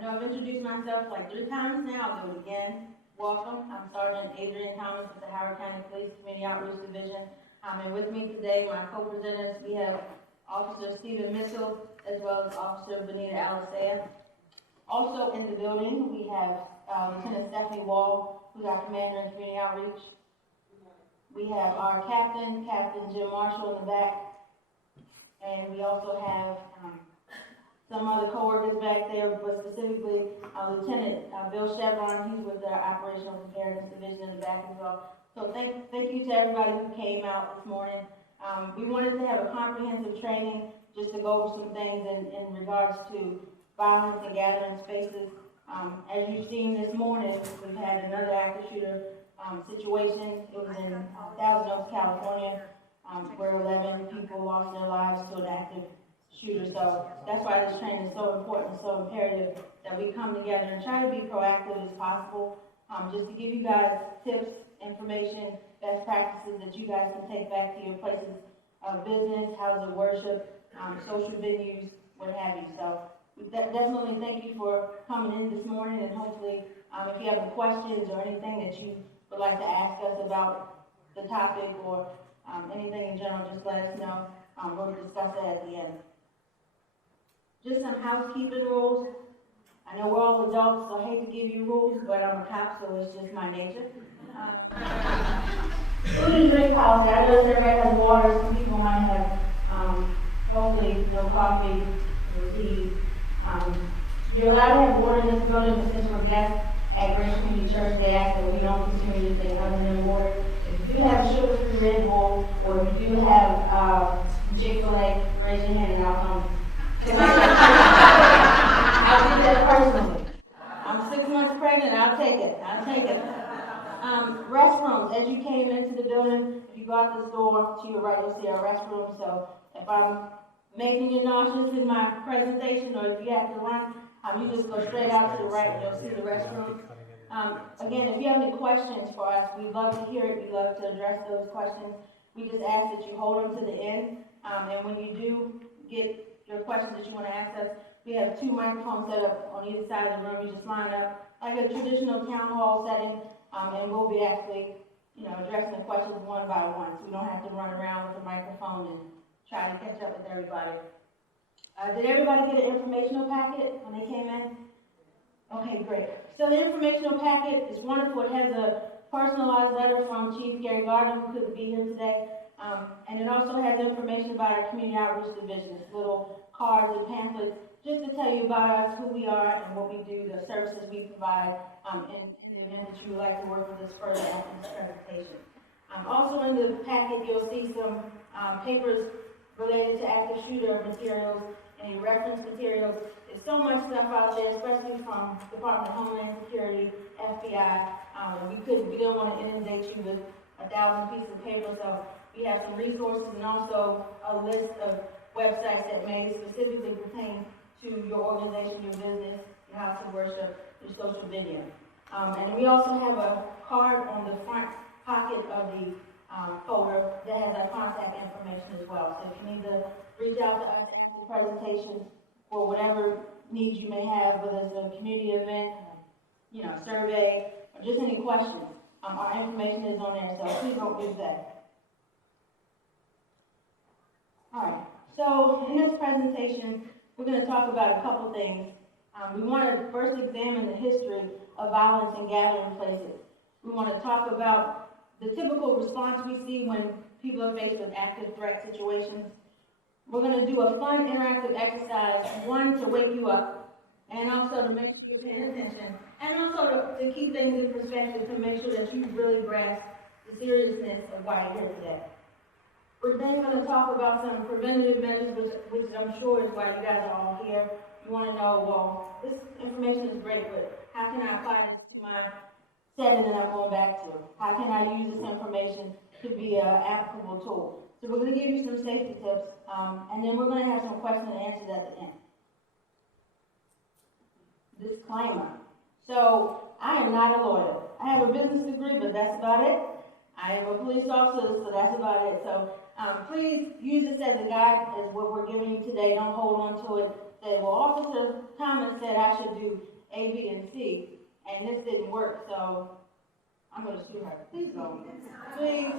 I know I've introduced myself like 3 times now. I'll do it again. Welcome. I'm Sergeant Adrian Thomas with the Howard County Police Community Outreach Division. And with me today, my co-presenters, we have Officer Stephen Mitchell as well as Officer Benita Alisea. Also in the building, we have Lieutenant Stephanie Wall, who's our Commander in Community Outreach. We have our Captain Jim Marshall in the back. And we also have some other co-workers back there, but specifically Lieutenant Bill Chevron. He's with the Operational Preparedness Division in the back as well. So thank you to everybody who came out this morning. We wanted to have a comprehensive training just to go over some things in regards to violence and gathering spaces. As you've seen this morning, we've had another active shooter situation. It was in Thousand Oaks, California, where 11 people lost their lives to an active shooter. So that's why this training is so important, so imperative that we come together and try to be proactive as possible, just to give you guys tips, information, best practices that you guys can take back to your places of business, houses of worship, social venues, what have you. So we definitely thank you for coming in this morning, and hopefully if you have any questions or anything that you would like to ask us about the topic or anything in general, just let us know. We'll discuss that at the end. Just some housekeeping rules. I know we're all adults, so I hate to give you rules, but I'm a cop, so it's just my nature. Food and drink policy. I notice everybody has water. Some people might have, hopefully, no coffee or tea. You're allowed to have water in this building, but since we're guests at Grace Community Church, they ask that we don't consume anything other than water. If you do have a sugar-free Red Bull, or if you do have Chick-fil-A, raise your hand and I'll come. I'll do that personally. I'm 6 months pregnant. I'll take it. Restrooms. As you came into the building, if you go out this door to your right, you'll see our restroom. So if I'm making you nauseous in my presentation, or if you have to run, you just go straight out to the right and you'll see the restroom. Again, if you have any questions for us, we'd love to hear it. We'd love to address those questions. We just ask that you hold them to the end. And when you do get your questions that you want to ask us, we have 2 microphones set up on either side of the room. You just line up like a traditional town hall setting, and we'll be actually, addressing the questions one by one, so we don't have to run around with the microphone and try to catch up with everybody. Did everybody get an informational packet when they came in? Okay, great. So the informational packet is wonderful. It has a personalized letter from Chief Gary Gardner, who couldn't be here today. And it also has information about our community outreach division. It's little cards and pamphlets just to tell you about us, who we are, and what we do, the services we provide, in the event that you would like to work with us further after this presentation. Also in the packet, you'll see some papers related to active shooter materials, any reference materials. There's so much stuff out there, especially from Department of Homeland Security, FBI. We don't want to inundate you with 1,000 pieces of paper, so we have some resources and also a list of websites that may specifically pertain to your organization, your business, your house of worship, your social media. And we also have a card on the front pocket of the folder that has our contact information as well. So if you need to reach out to us after the presentation for whatever needs you may have, whether it's a community event, survey, or just any questions, our information is on there, so please don't lose that. All right, so in this presentation, we're going to talk about a couple things. We want to first examine the history of violence in gathering places. We want to talk about the typical response we see when people are faced with active threat situations. We're going to do a fun interactive exercise, one to wake you up, and also to make sure you're paying attention, and also to keep things in perspective, to make sure that you really grasp the seriousness of why you're here today. We're then going to talk about some preventative measures, which I'm sure is why you guys are all here. You want to know, well, this information is great, but how can I apply this to my setting that I'm going back to? How can I use this information to be an applicable tool? So we're going to give you some safety tips, and then we're going to have some questions and answers at the end. Disclaimer. So I am not a lawyer. I have a business degree, but that's about it. I am a police officer, so that's about it. So please use this as a guide, as what we're giving you today. Don't hold on to it said, well, Officer Thomas said I should do A, B, and C, and this didn't work, so I'm going to shoot her. Please don't. Please.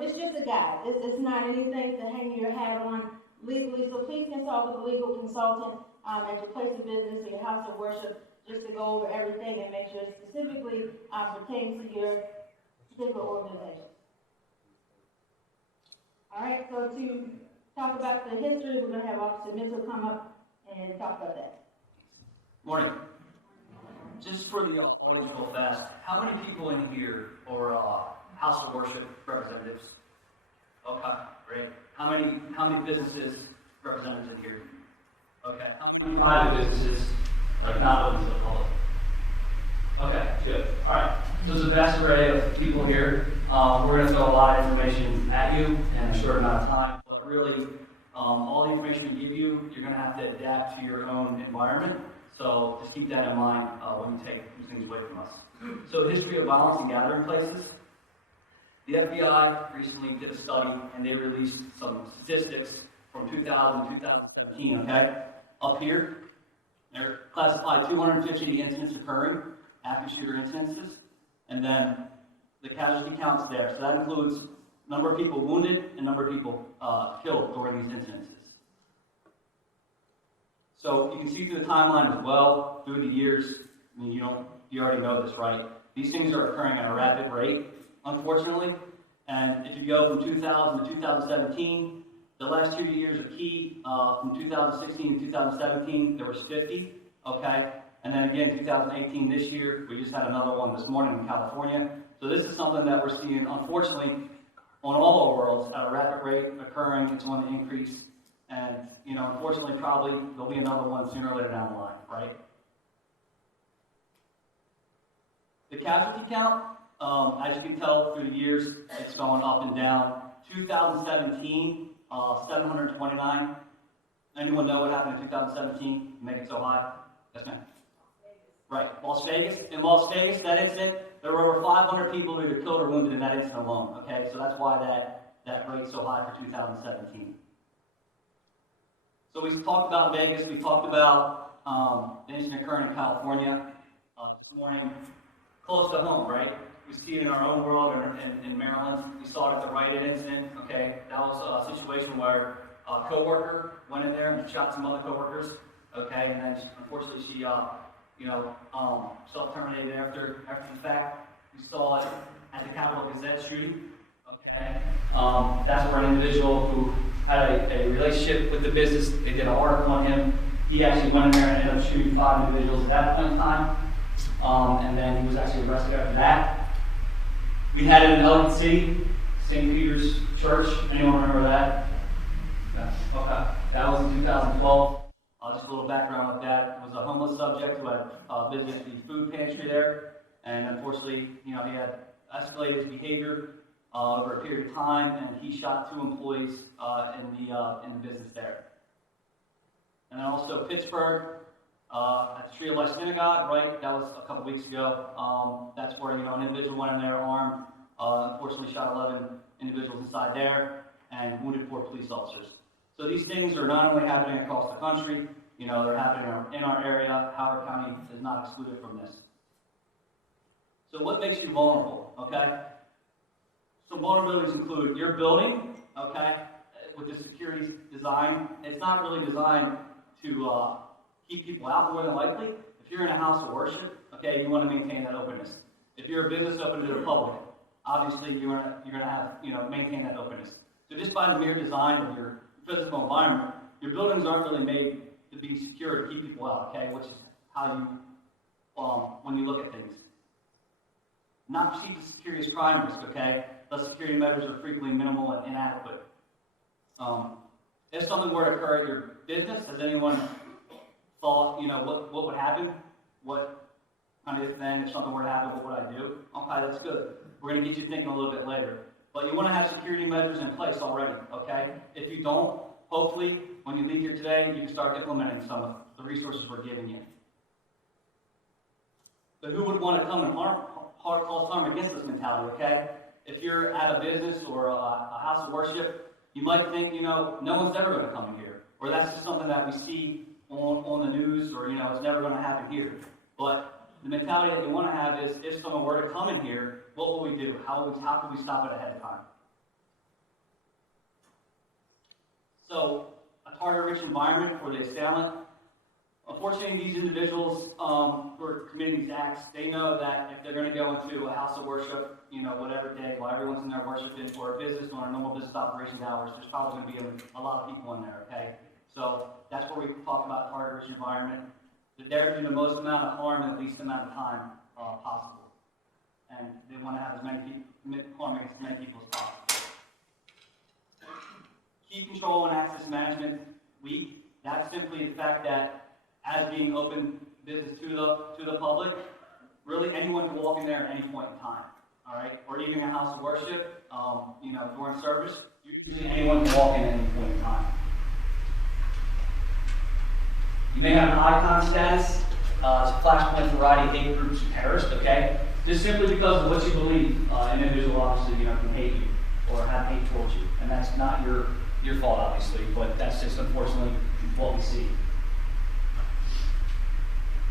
It's just a guide. It's not anything to hang your hat on legally, so please consult with a legal consultant at your place of business or your house of worship just to go over everything and make sure it specifically pertains to your particular organization. All right, so to talk about the history, we're going to have Officer Mitchell come up and talk about that. Morning. Just for the audience real fast, how many people in here are House of Worship representatives? Okay, great. How many businesses representatives in here? Okay. How many private businesses, like not open to the public? Okay, good. All right. So there's a vast array of people here. We're going to throw a lot of information at you in a short amount of time, but really, all the information we give you, you're going to have to adapt to your own environment. So just keep that in mind when you take these things away from us. So history of violence and gathering places. The FBI recently did a study, and they released some statistics from 2000 to 2017, okay? Up here, they're classified 250 incidents occurring, active shooter incidences, and then the casualty counts there. So that includes number of people wounded and number of people killed during these incidences. So you can see through the timeline as well, through the years. I mean, you already know this, right? These things are occurring at a rapid rate, unfortunately. And if you go from 2000 to 2017, the last 2 years are key. From 2016 to 2017, there was 50, okay? And then again, 2018, this year, we just had another one this morning in California. So this is something that we're seeing, unfortunately, on all our worlds at a rapid rate occurring. It's on the increase. And, unfortunately, probably there'll be another one sooner or later down the line, right? The casualty count, as you can tell through the years, it's going up and down. 2017, 729. Anyone know what happened in 2017? Make it so high? Yes, ma'am. Right, Las Vegas. In Las Vegas, that incident, there were over 500 people who were killed or wounded in that incident alone. Okay, so that's why that rate's so high for 2017. So we talked about Vegas. We talked about the incident occurring in California this morning, close to home, right? We see it in our own world in Maryland. We saw it at the Rite Aid incident. Okay, that was a situation where a coworker went in there and shot some other coworkers. Okay, and then unfortunately she, self-terminated after the fact. We saw it at the Capital Gazette shooting. Okay, that's where an individual who had a relationship with the business, they did an article on him. He actually went in there and ended up shooting 5 individuals at that point in time. And then he was actually arrested after that. We had it in Ellicott City, St. Peter's Church. Anyone remember that? Yeah. Okay. That was in 2012. Just a little background with that. It was a homeless subject who had visited the food pantry there. And unfortunately, he had escalated his behavior over a period of time, and he shot 2 employees in the business there. And then also Pittsburgh, at the Tree of Life Synagogue, right? That was a couple weeks ago. That's where an individual went in there armed, unfortunately shot 11 individuals inside there, and wounded 4 police officers. So these things are not only happening across the country, they're happening in our area. Howard County is not excluded from this. So what makes you vulnerable, okay? So vulnerabilities include your building, okay, with the security design. It's not really designed to keep people out more than likely. If you're in a house of worship, okay, you want to maintain that openness. If you're a business open to the public, obviously you're gonna have maintain that openness. So just by the mere design of your physical environment, your buildings aren't really made to be secure to keep people out, okay, which is how you when you look at things. Not perceived as security as crime risk, okay? Thus security measures are frequently minimal and inadequate. If something were to occur at your business, has anyone thought, what would happen? What kind of if something were to happen, what would I do? Okay, that's good. We're going to get you thinking a little bit later. But you want to have security measures in place already, okay? If you don't, hopefully, when you leave here today, you can start implementing some of the resources we're giving you. So who would want to come and cause harm against this mentality, okay? If you're at a business or a house of worship, you might think, no one's ever going to come in here. or that's just something that we see on the news, or, you know, it's never going to happen here. But the mentality that you want to have is, if someone were to come in here, what will we do? How can we stop it ahead of time? So, a target-rich environment for the assailant. Unfortunately, these individuals who are committing these acts, they know that if they're going to go into a house of worship, you know, whatever day, while everyone's in there worshiping, for a business, on our normal business operations hours, there's probably going to be a lot of people in there, okay? So that's where we talk about target-rich environment. They're doing the most amount of harm in the least amount of time possible. And they want to have as many people, commit harm against as many people as possible. Key control and access management week. That's simply the fact that, as being open business to the public, really anyone can walk in there at any point in time, all right? Or even a house of worship, you know, during service, usually anyone can walk in at any point in time. You may have an icon status. It's a flashpoint for Rite Aid groups and terrorists, okay? Just simply because of what you believe, an individual obviously, you know, can hate you or have hate towards you, and that's not your fault, obviously, but that's just unfortunately what we see.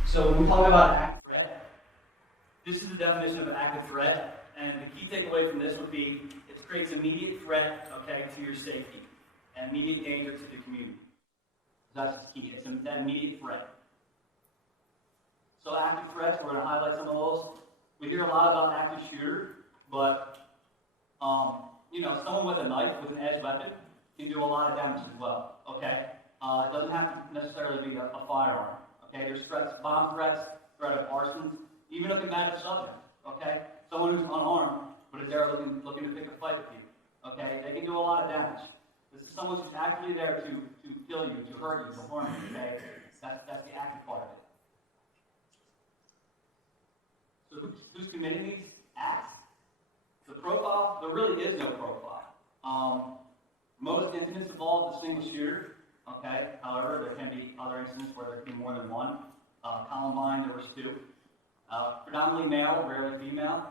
So when we talk about active threat, this is the definition of an active threat, and the key takeaway from this would be it creates immediate threat, okay, to your safety, and immediate danger to the community. That's just key. It's that immediate threat. So active threats, we're going to highlight some of those. We hear a lot about active shooter, but you know, someone with a knife, with an edged weapon, can do a lot of damage as well. Okay, it doesn't have to necessarily be a firearm. Okay, there's threats, bomb threats, threat of arson, even a combative subject. Okay, someone who's unarmed but is there looking to pick a fight with you. Okay, they can do a lot of damage. This is someone who's actively there to kill you, to hurt you, to harm you. Okay, that's the active part of it. So who's committing these acts? The profile, there really is no profile. Most incidents involve a single shooter. Okay, however, there can be other incidents where there can be more than one. Columbine, there was 2. Predominantly male, rarely female.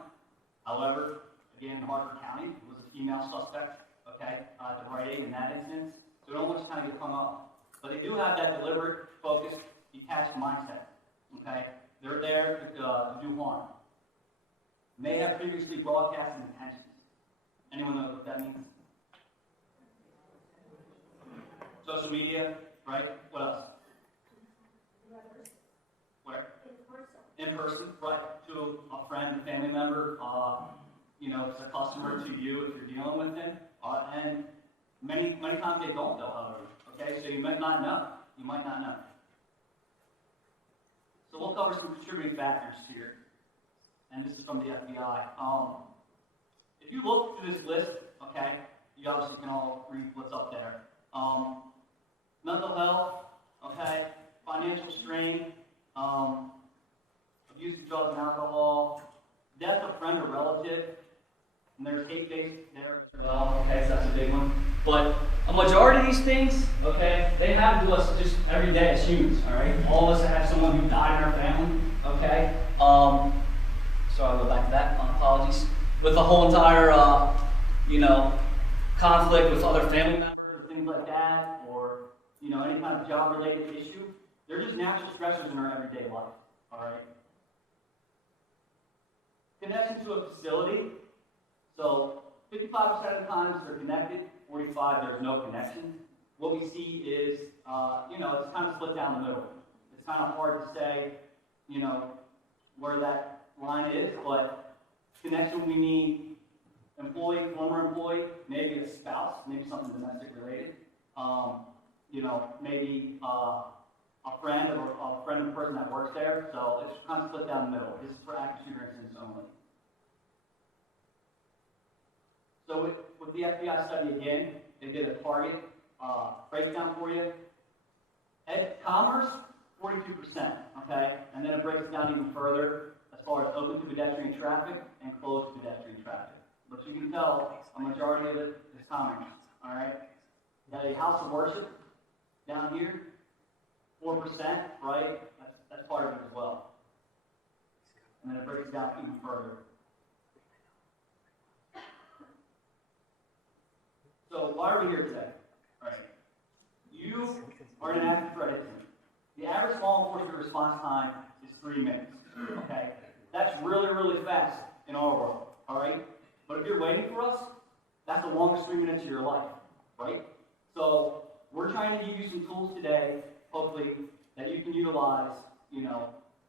However, again, in Hartford County, it was a female suspect, okay, at the Rite Aid in that instance. So don't want to kind of get hung up. But they do have that deliberate, focused, detached mindset, okay? They're there to do harm. May have previously broadcasted intentions. Anyone know what that means? Social media, right? What else? Where? In person, right? To a friend, a family member, you know, it's a customer to you if you're dealing with him. And many times they don't know, however. Okay, so you might not know. You might not know. So we'll cover some contributing factors here. And this is from the FBI. If you look through this list, okay, you obviously can all read what's up there. Mental health, okay, financial strain, abuse of drugs and alcohol, death of friend or relative, and there's hate-based there as well, okay, so that's a big one. But a majority of these things, okay, they happen to us just every day as humans, all right? All of us have someone who died in our family, okay? So I'll go back to that, apologies. With the whole entire, you know, conflict with other family members or things like that, or, you know, any kind of job-related issue, they're just natural stressors in our everyday life, all right? Connection to a facility. So 55% of the times they're connected, 45% there's no connection. What we see is, you know, it's kind of split down the middle. It's kind of hard to say, you know, where that line is, but connection, we mean employee, former employee, maybe a spouse, maybe something domestic related, you know, maybe a friend or a friend of the person that works there. So it's kind of split down the middle. This is for active shooter incidents only. So with the FBI study again, they did a target breakdown for you. Commerce, 42%, okay? And then it breaks it down even further as far as open to pedestrian traffic and closed to pedestrian traffic. But you can tell a majority of it is commerce, all right? You got a house of worship down here, 4%, right? That's part of it as well. And then it breaks it down even further. So why are we here today? All right. You are in an active threat incident. The average law enforcement response time is 3 minutes, okay? That's really, really fast in our world, all right? But if you're waiting for us, that's the longest 3 minutes of your life, right? So we're trying to give you some tools today, hopefully, that you can utilize,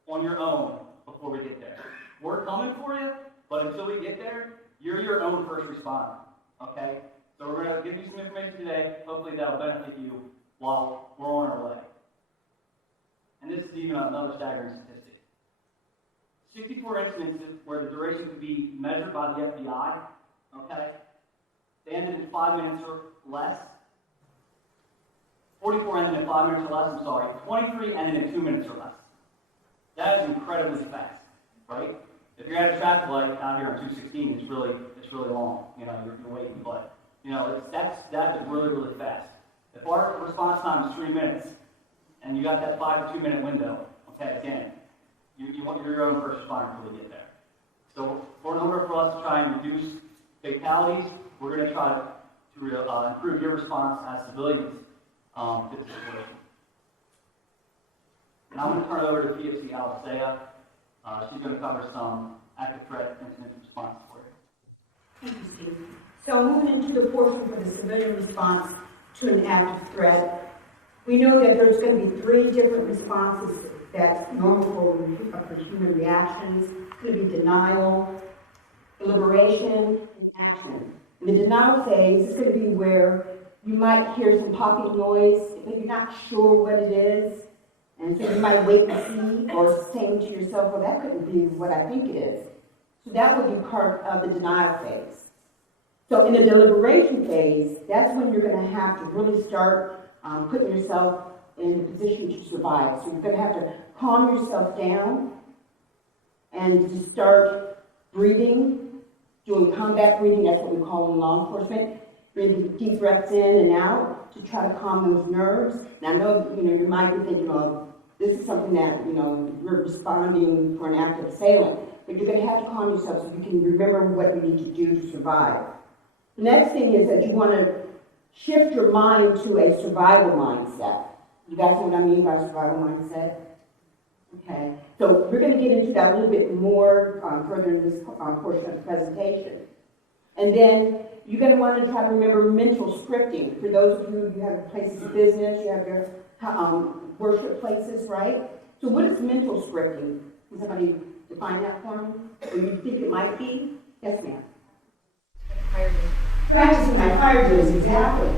on your own before we get there. We're coming for you, but until we get there, you're your own first responder, okay? So we're going to give you some information today. Hopefully that'll benefit you while we're on our way. And this is even another staggering statistic. 64 incidents where the duration could be measured by the FBI, okay? They ended in 5 minutes or less. 44 ended in 5 minutes or less, 23 ended in 2 minutes or less. That is incredibly fast, right? If you're at a traffic light out here on 216, it's really long. You're waiting, but that is really, really fast. If our response time is 3 minutes, and you got that 5 to 2 minute window, okay, again, you want your own first responder until we get there. So, in order for us to try and reduce fatalities, we're going to try to improve your response as civilians to the situation. And I'm going to turn it over to PFC Alisea. She's going to cover some active threat incident responses for you. Thank you, Steve. So moving into the portion for the civilian response to an active threat, we know that there's going to be 3 different responses that's normal for human reactions. It's going to be denial, deliberation, and action. In the denial phase is going to be where you might hear some popping noise, but you're not sure what it is. And so you might wait and see, or saying to yourself, well, that couldn't be what I think it is. So that would be part of the denial phase. So in the deliberation phase, that's when you're going to have to really start putting yourself in a position to survive. So you're going to have to calm yourself down and to start breathing, doing combat breathing. That's what we call in law enforcement. Breathing deep breaths in and out to try to calm those nerves. And I know, you might be thinking, well, this is something that, we're responding for an active assailant. But you're going to have to calm yourself so you can remember what you need to do to survive. The next thing is that you want to shift your mind to a survival mindset. You guys know what I mean by survival mindset? Okay. So we're going to get into that a little bit more further in this portion of the presentation. And then you're going to want to try to remember mental scripting. For those of you have places of business, you have your worship places, right? So what is mental scripting? Can somebody define that for me? Or you think it might be? Yes, ma'am. Practicing my fire drills, exactly.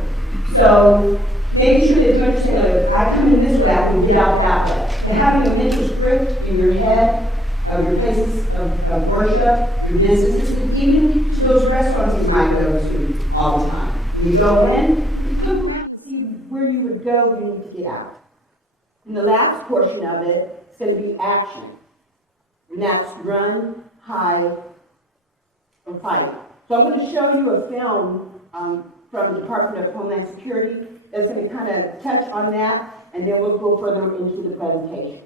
So making sure that you understand that if I come in this way, I can get out that way. And having a mental script in your head of your places of worship, your businesses, and even to those restaurants you might go to all the time. When you go in, you look around and see where you would go when you need to get out. And the last portion of it is going to be action. And that's run, hide, or fight. So I'm going to show you a film from the Department of Homeland Security that's going to kind of touch on that, and then we'll go further into the presentation.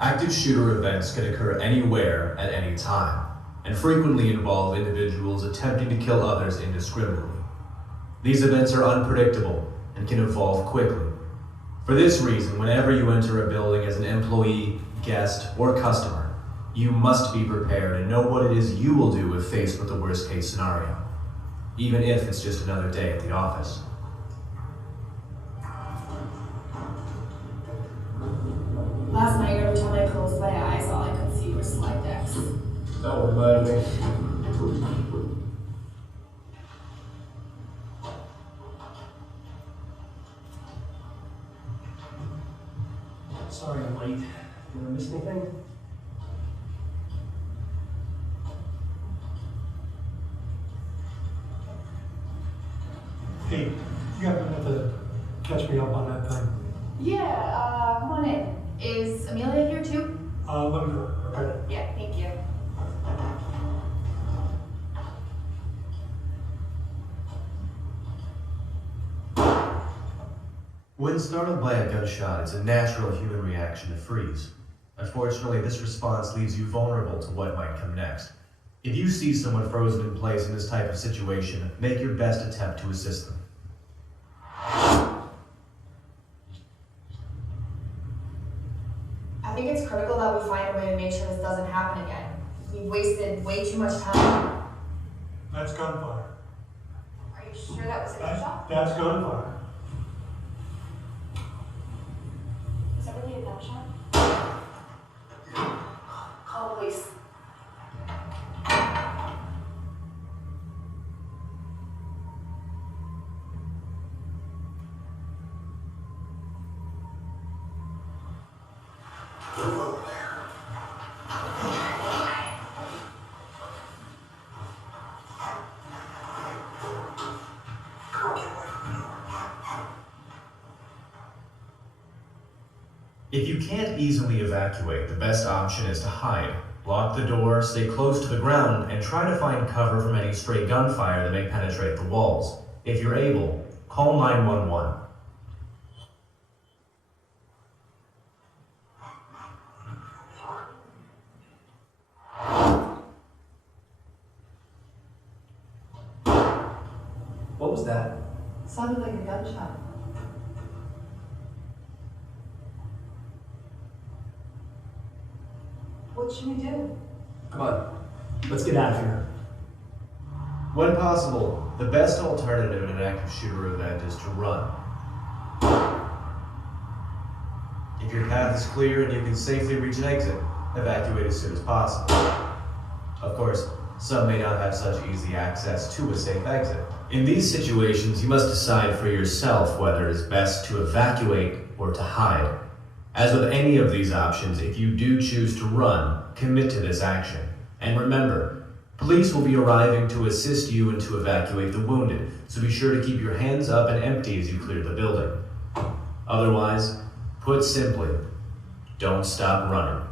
Active shooter events can occur anywhere at any time, and frequently involve individuals attempting to kill others indiscriminately. These events are unpredictable and can evolve quickly. For this reason, whenever you enter a building as an employee, guest, or customer, you must be prepared and know what it is you will do if faced with the worst case scenario, even if it's just another day at the office. Last night, every time I closed my eyes, all I could see were slide decks. That reminded me. Sorry I'm late. Hey, you happen to catch me up on that thing? Yeah, come on in. Is Amelia here too? Let me go, okay? Yeah, thank you. When startled by a gunshot, it's a natural human reaction to freeze. Unfortunately, this response leaves you vulnerable to what might come next. If you see someone frozen in place in this type of situation, make your best attempt to assist them. I think it's critical that we find a way to make sure this doesn't happen again. We've wasted way too much time. That's gunfire. Are you sure that was a gunshot? That's gunfire. Was that really a gunshot? Call the police. If you can't easily evacuate, the best option is to hide. Lock the door, stay close to the ground, and try to find cover from any stray gunfire that may penetrate the walls. If you're able, call 911. What was that? Sounded like a gunshot. What should we do? Come on, let's get out of here. When possible, the best alternative in an active shooter event is to run. If your path is clear and you can safely reach an exit, evacuate as soon as possible. Of course, some may not have such easy access to a safe exit. In these situations, you must decide for yourself whether it is best to evacuate or to hide. As with any of these options, if you do choose to run, commit to this action. And remember, police will be arriving to assist you and to evacuate the wounded, so be sure to keep your hands up and empty as you clear the building. Otherwise, put simply, don't stop running.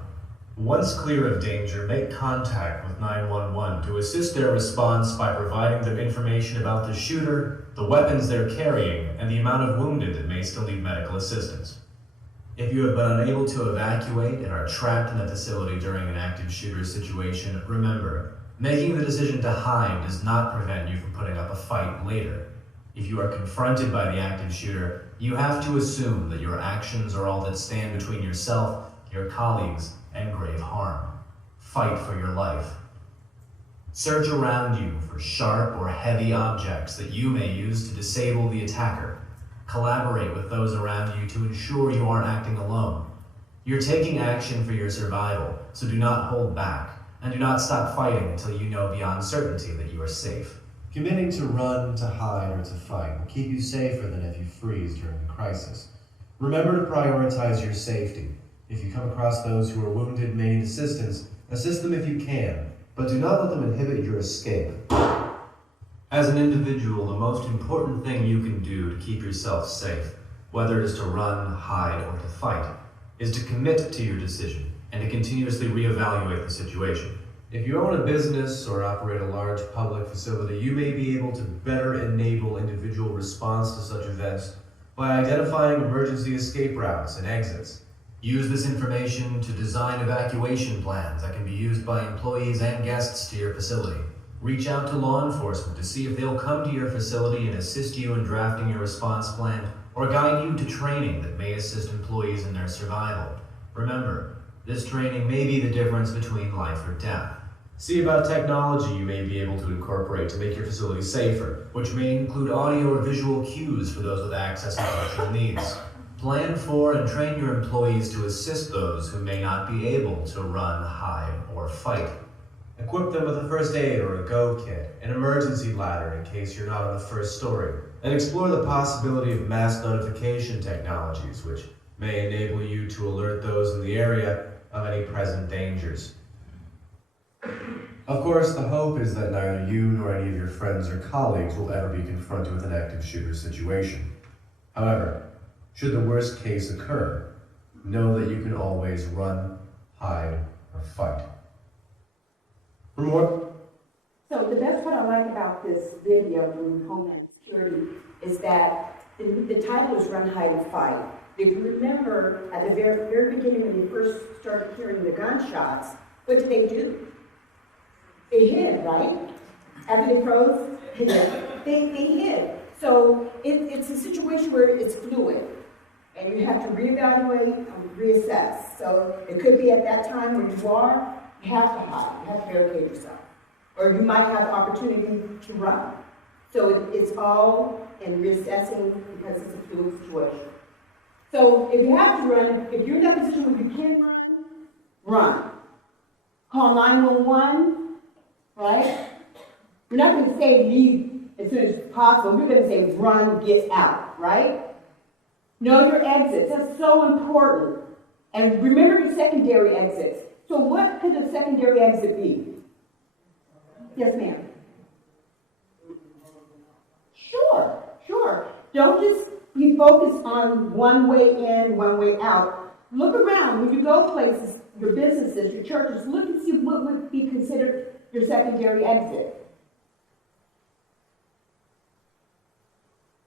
Once clear of danger, make contact with 911 to assist their response by providing them information about the shooter, the weapons they're carrying, and the amount of wounded that may still need medical assistance. If you have been unable to evacuate and are trapped in the facility during an active shooter situation, remember, making the decision to hide does not prevent you from putting up a fight later. If you are confronted by the active shooter, you have to assume that your actions are all that stand between yourself, your colleagues, and grave harm. Fight for your life. Search around you for sharp or heavy objects that you may use to disable the attacker. Collaborate with those around you to ensure you aren't acting alone. You're taking action for your survival, so do not hold back, and do not stop fighting until you know beyond certainty that you are safe. Committing to run, to hide, or to fight will keep you safer than if you freeze during a crisis. Remember to prioritize your safety. If you come across those who are wounded and may need assistance, assist them if you can, but do not let them inhibit your escape. As an individual, the most important thing you can do to keep yourself safe, whether it is to run, hide, or to fight, is to commit to your decision and to continuously reevaluate the situation. If you own a business or operate a large public facility, you may be able to better enable individual response to such events by identifying emergency escape routes and exits. Use this information to design evacuation plans that can be used by employees and guests to your facility. Reach out to law enforcement to see if they'll come to your facility and assist you in drafting your response plan or guide you to training that may assist employees in their survival. Remember, this training may be the difference between life or death. See about technology you may be able to incorporate to make your facility safer, which may include audio or visual cues for those with access and special needs. Plan for and train your employees to assist those who may not be able to run, hide, or fight. Equip them with a first aid or a go kit, an emergency ladder in case you're not on the first story, and explore the possibility of mass notification technologies, which may enable you to alert those in the area of any present dangers. Of course, the hope is that neither you nor any of your friends or colleagues will ever be confronted with an active shooter situation. However, should the worst case occur, know that you can always run, hide, or fight. For more, So the best part I like about this video from Homeland Security is that the title is Run, Hide, and Fight. If you remember, at the very beginning when you first started hearing the gunshots, what did they do? They hid, right? After they froze, they hid. So it's a situation where it's fluid, and you have to reevaluate and reassess. So it could be at that time where you are, you have to hide, you have to barricade yourself. Or you might have the opportunity to run. So it's all in reassessing because it's a fluid situation. So if you have to run, if you're in that position where you can run, run. Call 911, right? We're not going to say leave as soon as possible. We're going to say run, get out, right? Know your exits. That's so important. And remember your secondary exits. So what could a secondary exit be? Yes, ma'am. Sure. Don't just be focused on one way in, one way out. Look around. When you go places, your businesses, your churches, look and see what would be considered your secondary exit.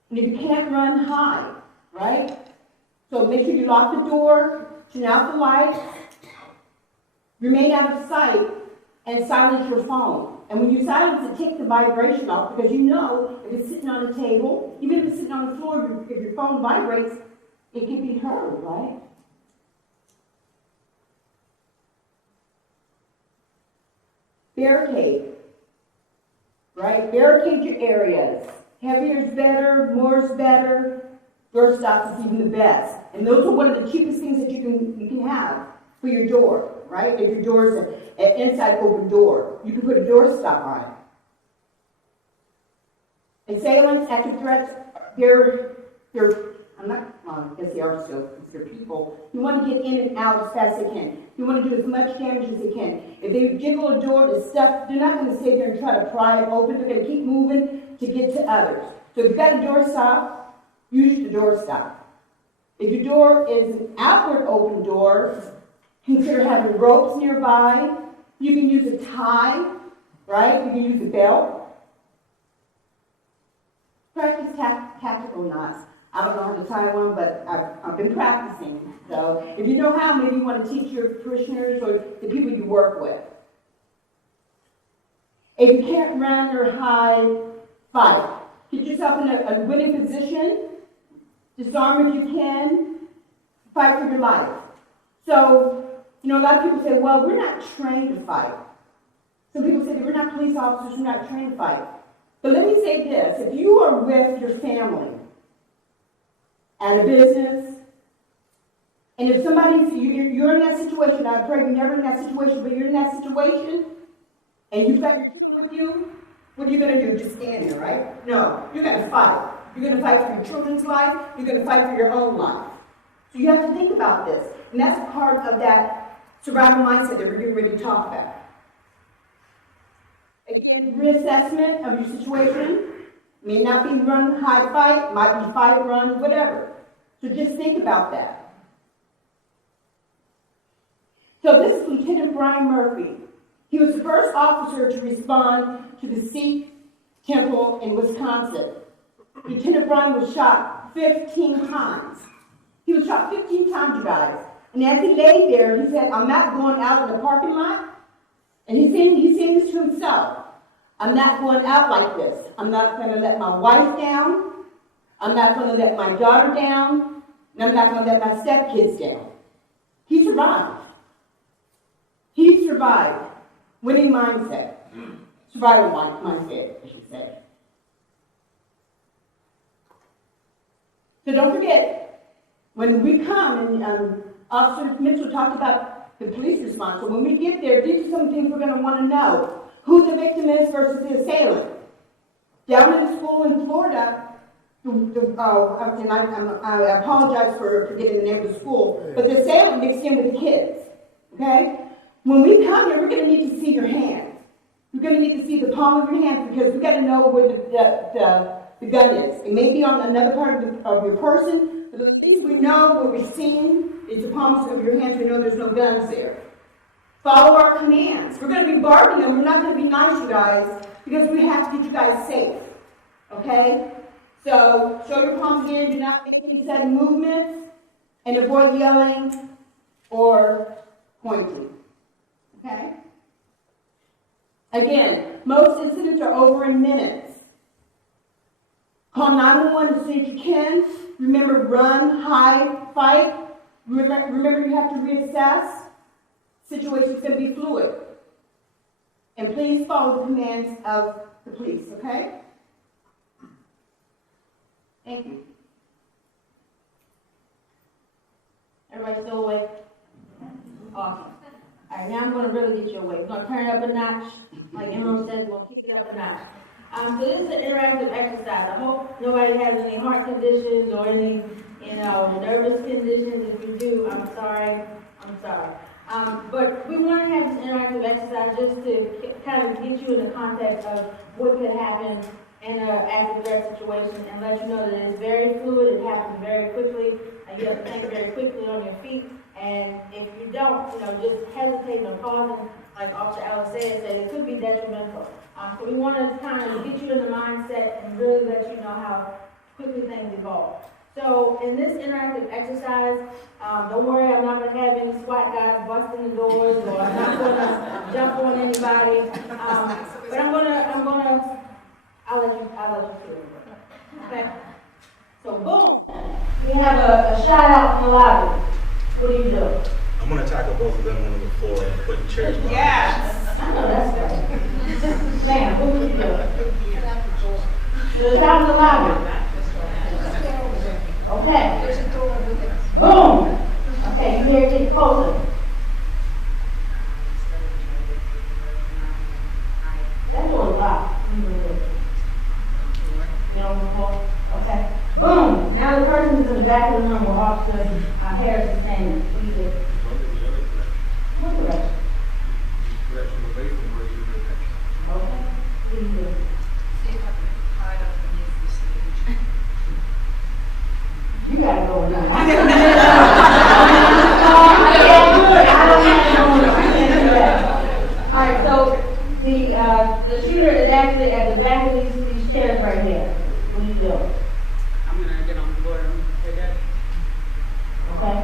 And if you can't run, hide, right? So make sure you lock the door, turn out the lights, remain out of sight, and silence your phone. And when you silence it, take the vibration off, because you know if it's sitting on a table, even if it's sitting on the floor, if your phone vibrates, it can be heard, right? Barricade, right? Barricade your areas. Heavier is better, more is better. Door stops is even the best. And those are one of the cheapest things that you can have for your door, right? If your door is an inside open door, you can put a door stop on it. Assailants, active threats, I guess they are still, because they're people. You want to get in and out as fast as they can. You want to do as much damage as they can. If they jiggle a door to stuff, they're not going to sit there and try to pry it open. They're going to keep moving to get to others. So if you've got a door stop, use the door stop. If your door is an outward open door, consider having ropes nearby. You can use a tie, right? You can use a belt. Practice tactical knots. I don't know how to tie one, but I've been practicing. So if you know how, maybe you want to teach your parishioners or the people you work with. If you can't run or hide, fight. Get yourself in a winning position. Disarm if you can. Fight for your life. So, a lot of people say, well, we're not trained to fight. Some people say that we're not police officers, we're not trained to fight. But let me say this, if you are with your family at a business, and if you're in that situation, I pray you're never in that situation, but you're in that situation, and you've got your children with you, what are you going to do? Just stand there, right? No, you're going to fight. You're going to fight for your children's life, you're going to fight for your own life. So you have to think about this, and that's part of that survival mindset that we're getting ready to talk about. Again, reassessment of your situation. May not be run, hide, fight. Might be fight, run, whatever. So just think about that. So this is Lieutenant Brian Murphy. He was the first officer to respond to the Sikh temple in Wisconsin. Lieutenant Brian was shot 15 times. He was shot 15 times, you guys. And as he lay there, he said, I'm not going out in the parking lot. And he's saying this to himself. I'm not going out like this. I'm not going to let my wife down. I'm not going to let my daughter down. And I'm not going to let my stepkids down. He survived. He survived. Winning mindset. Survival mindset, I should say. So don't forget, when we come, and Officer Mitchell talked about the police response, so when we get there, these are some things we're going to want to know. Who the victim is versus the assailant. Down in the school in Florida, I apologize for forgetting the name of the school, but the assailant mixed in with the kids, okay? When we come here, we're going to need to see your hands. gonna need to see the palm of your hand because we gotta know where the gun is. It may be on another part of your person, but at least we know what we're seeing is the palms of your hands. We know there's no guns there. Follow our commands. We're gonna be barking them. We're not gonna be nice, you guys, because we have to get you guys safe. Okay? So show your palms again. Do not make any sudden movements, and avoid yelling or pointing. Okay? Again, most incidents are over in minutes. Call 911 as soon as you can. Remember, run, hide, fight. Remember you have to reassess. Situation's going to be fluid. And please follow the commands of the police, okay? Thank you. Everybody still awake? Awesome. All right, now I'm going to really get you awake. We're going to turn it up a notch. Like Emerald says, we're going to kick it up a notch. So this is an interactive exercise. I hope nobody has any heart conditions or any, nervous conditions. If you do, I'm sorry. But we want to have this interactive exercise just to kind of get you in the context of what could happen in an active threat situation and let you know that it's very fluid, it happens very quickly, and you have to think very quickly on your feet. And if you don't, just hesitating or pausing, like Officer Ellis said, it could be detrimental. So we want to kind of get you in the mindset and really let you know how quickly things evolve. So in this interactive exercise, don't worry, I'm not going to have any SWAT guys busting the doors, or I'm not going to jump on anybody. But I'll let you see it. Okay? So boom, we have a shot out in the lobby. What do you do? I'm going to tackle both of them on the floor and put chairs behind. Yes! I know that's right. Ma'am, what would you do? So it's out in the lobby. Okay. Boom! Okay, you hear it get closer. That door is locked. You know before? Okay. Boom! Now the person is in the back of the room where Officer Harris is standing. What do you do? What direction? Direction away from where you're going. Okay. What do you do? See if I can hide up beneath the stage. You gotta go now. I can't do it. I don't have no that. Alright, so the shooter is actually at the back of these chairs right here. What do you do? I'm gonna get on the floor and take it. Okay?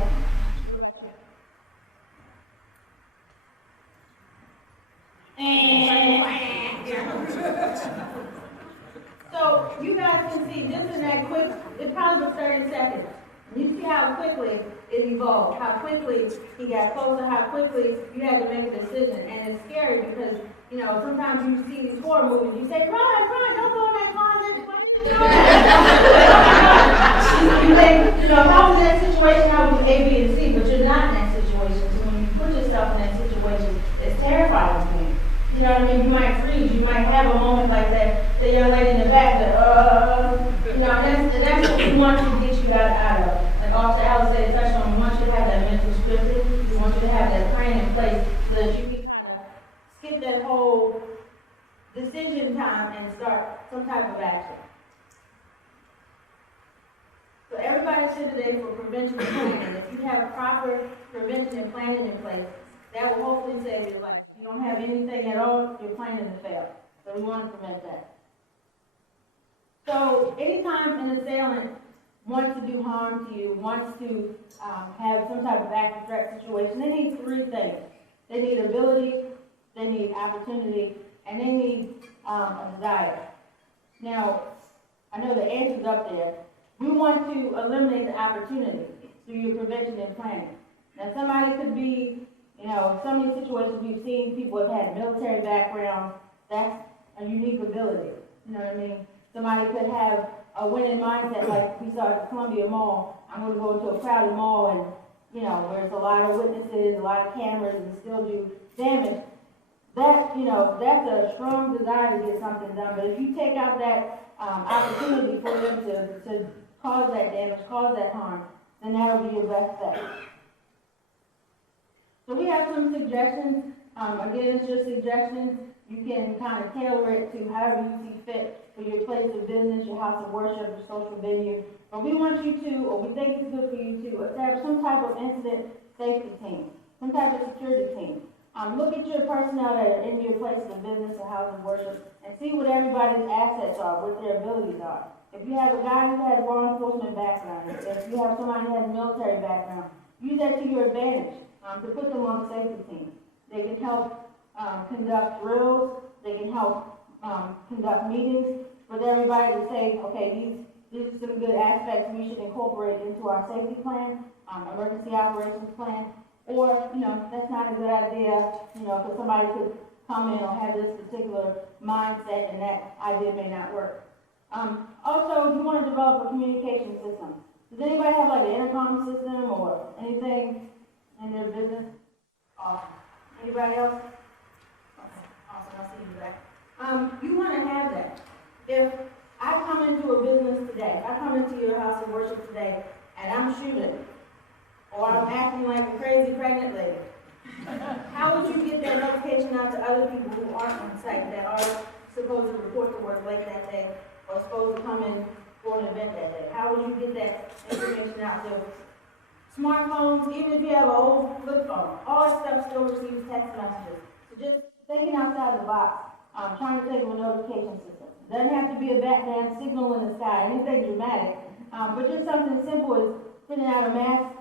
So you guys can see just in that quick, it probably was 30 seconds. And you see how quickly it evolved, how quickly he got closer, how quickly you had to make a decision. And it's scary because, sometimes you see these horror movies, you say, run, don't go in that closet. Why did you do that? You think, if I was in that situation, I would do A, B, and C, but you're not in that situation. So when you put yourself in that situation, it's terrifying to you. You know what I mean? You might freeze. You might have a moment like that. The young lady in the back that, and that's what we want to get you guys out of. Like Officer Alice said, touched on, we want you to have that mental scripting. We want you to have that plan in place so that you can kind of skip that whole decision time and start some type of action. So everybody's here today for prevention and planning. If you have proper prevention and planning in place, that will hopefully save your life. If you don't have anything at all, you're planning to fail. So we want to prevent that. So anytime an assailant wants to do harm to you, wants to have some type of active threat situation, they need three things. They need ability, they need opportunity, and they need a desire. Now, I know the answer's up there. We want to eliminate the opportunity through your prevention and planning. Now, somebody could be, some of these situations we've seen, people have had military background. That's a unique ability. You know what I mean? Somebody could have a winning mindset like we saw at the Columbia Mall. I'm going to go into a crowded mall and, where there's a lot of witnesses, a lot of cameras, and still do damage. That, that's a strong desire to get something done. But if you take out that opportunity for them to cause that damage, cause that harm, then that'll be your best bet. So we have some suggestions Again, it's just suggestions. You can kind of tailor it to however you see fit for your place of business, your house of worship, your social venue. But we want you to, or we think it's good for you to, establish some type of incident safety team, some type of security team. Look at your personnel that are in your place of business or house of worship and see what everybody's assets are, what their abilities are. If you have a guy who has law enforcement background, if you have somebody who has military background, use that to your advantage to put them on the safety team. They can help conduct drills, they can help conduct meetings with everybody to say, okay, these are some good aspects we should incorporate into our safety plan, emergency operations plan. Or, that's not a good idea, because somebody could come in or have this particular mindset and that idea may not work. Also, you want to develop a communication system. Does anybody have like an intercom system or anything in their business? Awesome. Anybody else? Okay. Awesome, I'll see you back. You want to have that. If I come into a business today, if I come into your house of worship today and I'm shooting, or I'm acting like a crazy pregnant lady, how would you get that notification out to other people who aren't on site, that are supposed to report to work late that day, or supposed to come in for an event that day? How would you get that information out to smartphones, even if you have an old flip phone? All that stuff still receives text messages. So just thinking outside the box, trying to think of a notification system. Doesn't have to be a Batman signal in the sky, anything dramatic, but just something simple as sending out a mass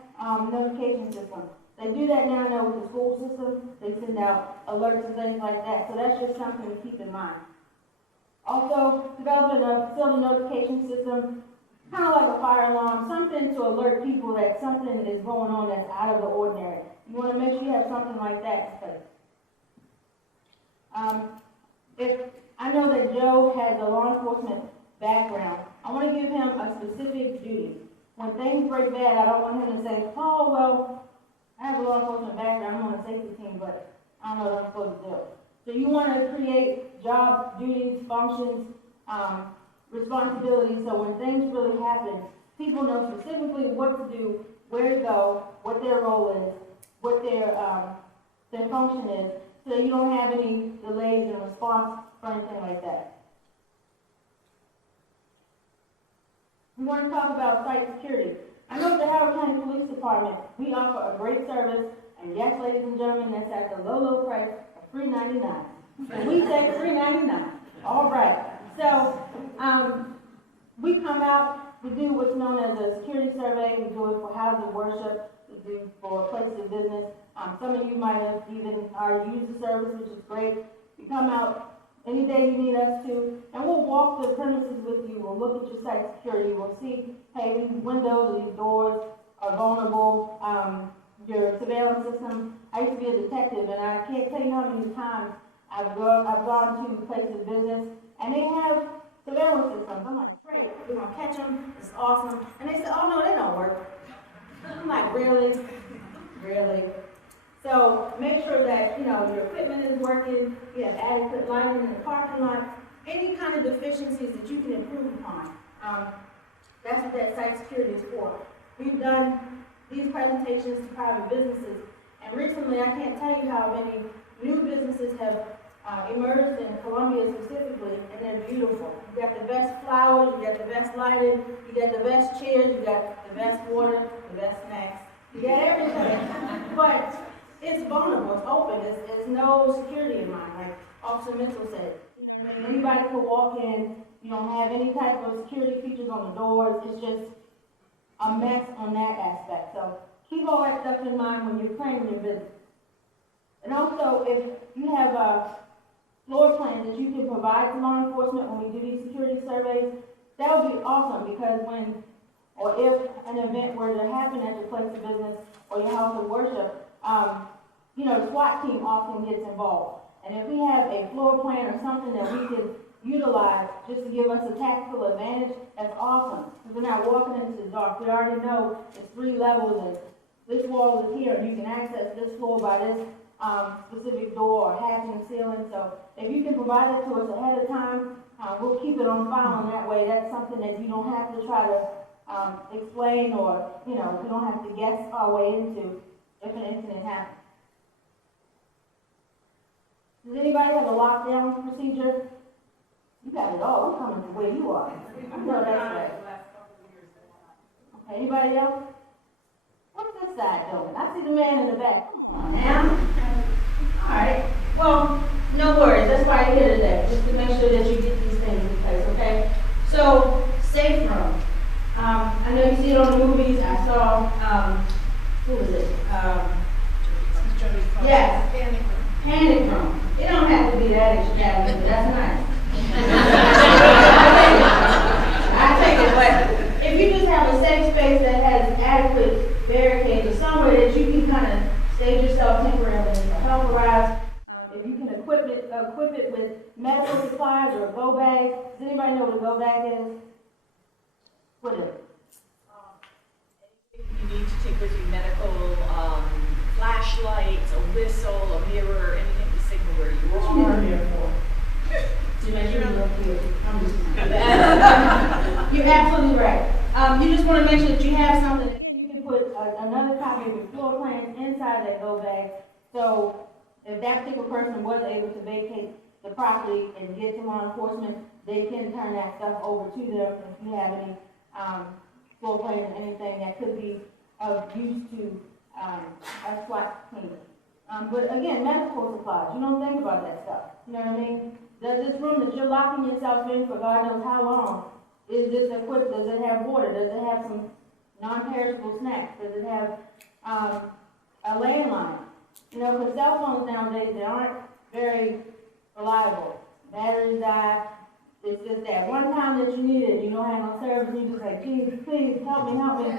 notification system. They do that now with the school system. They send out alerts and things like that. So that's just something to keep in mind. Also, developing a facility notification system, kind of like a fire alarm, something to alert people that something is going on that's out of the ordinary. You want to make sure you have something like that in place. If I know that Joe has a law enforcement background, I want to give him a specific duty. When things break bad, I don't want him to say, oh, well, I have a law enforcement background, I'm on a safety team, but I don't know what I'm supposed to do. So you want to create job duties, functions, responsibilities, so when things really happen, people know specifically what to do, where to go, what their role is, what their function is, so you don't have any delays in response or anything like that. We want to talk about site security. I know at the Howard County Police Department, we offer a great service, and yes, ladies and gentlemen, that's at the low, low price of $3.99. And we say $3.99. All right. So we come out, we do what's known as a security survey. We do it for house of worship. We do for a place of business. Some of you might have even already used the service, which is great. We come out any day you need us to, and we'll walk the premises with you. We'll look at your site security. We'll see, hey, these windows or these doors are vulnerable. Your surveillance system. I used to be a detective, and I can't tell you how many times I've gone to places of business, and they have surveillance systems. I'm like, great, we're gonna catch them. It's awesome. And they say, oh no, they don't work. I'm like, really, really. So make sure that your equipment is working. You have adequate lighting in the parking lot. Any kind of deficiencies that you can improve upon. That's what that site security is for. We've done these presentations to private businesses, and recently I can't tell you how many new businesses have emerged in Columbia specifically, and they're beautiful. You got the best flowers, you got the best lighting, you got the best chairs, you got the best water, the best snacks, you got everything. But it's vulnerable, it's open, there's no security in mind, like Officer Mitchell said. Anybody can walk in, you don't have any type of security features on the doors, it's just a mess on that aspect. So keep all that stuff in mind when you're planning your business. And also, if you have floor plans that you can provide to law enforcement when we do these security surveys, that would be awesome, because when or if an event were to happen at your place of business or your house of worship, the SWAT team often gets involved. And if we have a floor plan or something that we could utilize just to give us a tactical advantage, that's awesome. Because we're not walking into the dark. We already know it's 3 levels and this wall is here, and you can access this floor by this specific door or hatch in the ceiling. So if you can provide it to us ahead of time, we'll keep it on file, and that way that's something that you don't have to try to explain, or we don't have to guess our way into if an incident happens. Does anybody have a lockdown procedure? You got it all. I'm coming to where you are. I know that's right. Okay, anybody else? What's this side doing? I see the man in the back. Come on now. All right. Well, no worries. That's why you're here today, just to make sure that you get these things in place, okay? So, safe room. I know you see it on the movies. I saw, who was it? Yes. Panic room. It don't have to be that extravagant, but that's nice. I take it, but if you just have a safe space that has adequate barricades or somewhere that you can kind of stage yourself temporarily if a help arrives, if you can equip it with medical supplies or a go bag. Does anybody know what a go bag is? What is it? You need to take with you medical, flashlights, a whistle, a mirror, anything to signal where you What you are. need a mirror for? To make sure you look good. I'm just You're absolutely right. You just want to make sure that you have something that you can put another copy of your floor plans inside that go bag. So if that particular person was able to vacate the property and get to law enforcement, they can turn that stuff over to them if you have any floor plans or anything that could be of use to a SWAT team. But again, medical supplies, you don't think about that stuff. You know what I mean? Does this room that you're locking yourself in for God knows how long, is this equipped? Does it have water? Does it have some non-perishable snacks? Does it have a landline? You know, because cell phones nowadays, they aren't very reliable. Batteries die. It's just that one time that you need it, you don't have no service, and you just like, please, help me.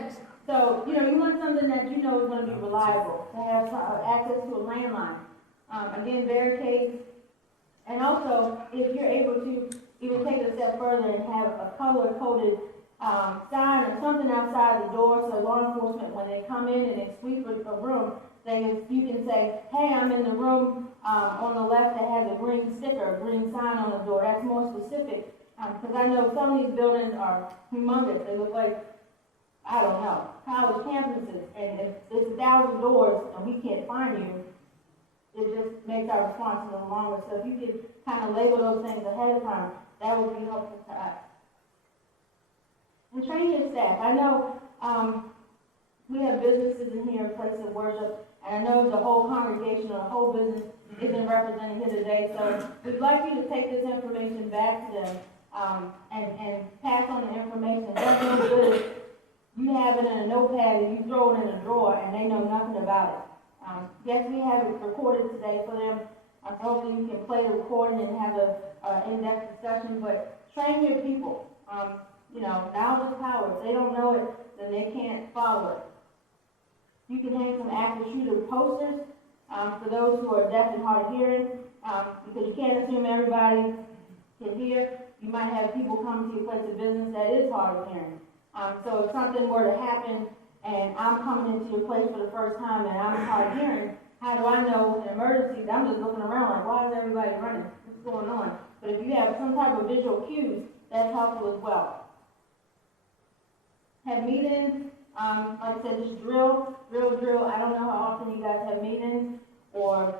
So, you know, you want something that you know is going to be reliable, to have access to a landline. Again, barricades. And also, if you're able to even take it a step further and have a color-coded sign or something outside the door, so law enforcement, when they come in and they sweep a room, you can say, hey, I'm in the room on the left that has a green sticker, a green sign on the door. That's more specific. Because I know some of these buildings are humongous. They look like, I don't know, college campuses. And if there's 1,000 doors and we can't find you, it just makes our response a little longer. So if you could kind of label those things ahead of time, that would be helpful to us. And train your staff. I know we have businesses in here, places of worship, and I know the whole congregation or the whole business isn't represented here today. So we'd like you to take this information back to them and pass on the information. That's no good if you have it in a notepad and you throw it in a drawer and they know nothing about it. Yes, we have it recorded today for them. Hopefully you can play the recording and have an in-depth discussion, but train your people. You know, knowledge is power. If they don't know it, then they can't follow it. You can hang some active shooter posters for those who are deaf and hard of hearing, because you can't assume everybody can hear. You might have people come to your place of business that is hard of hearing. So if something were to happen and I'm coming into your place for the first time and I'm hard of hearing, how do I know an emergency? I'm just looking around like, why is everybody running? What's going on? But if you have some type of visual cues, that's helpful as well. Have meetings, like I said, just drill. I don't know how often you guys have meetings or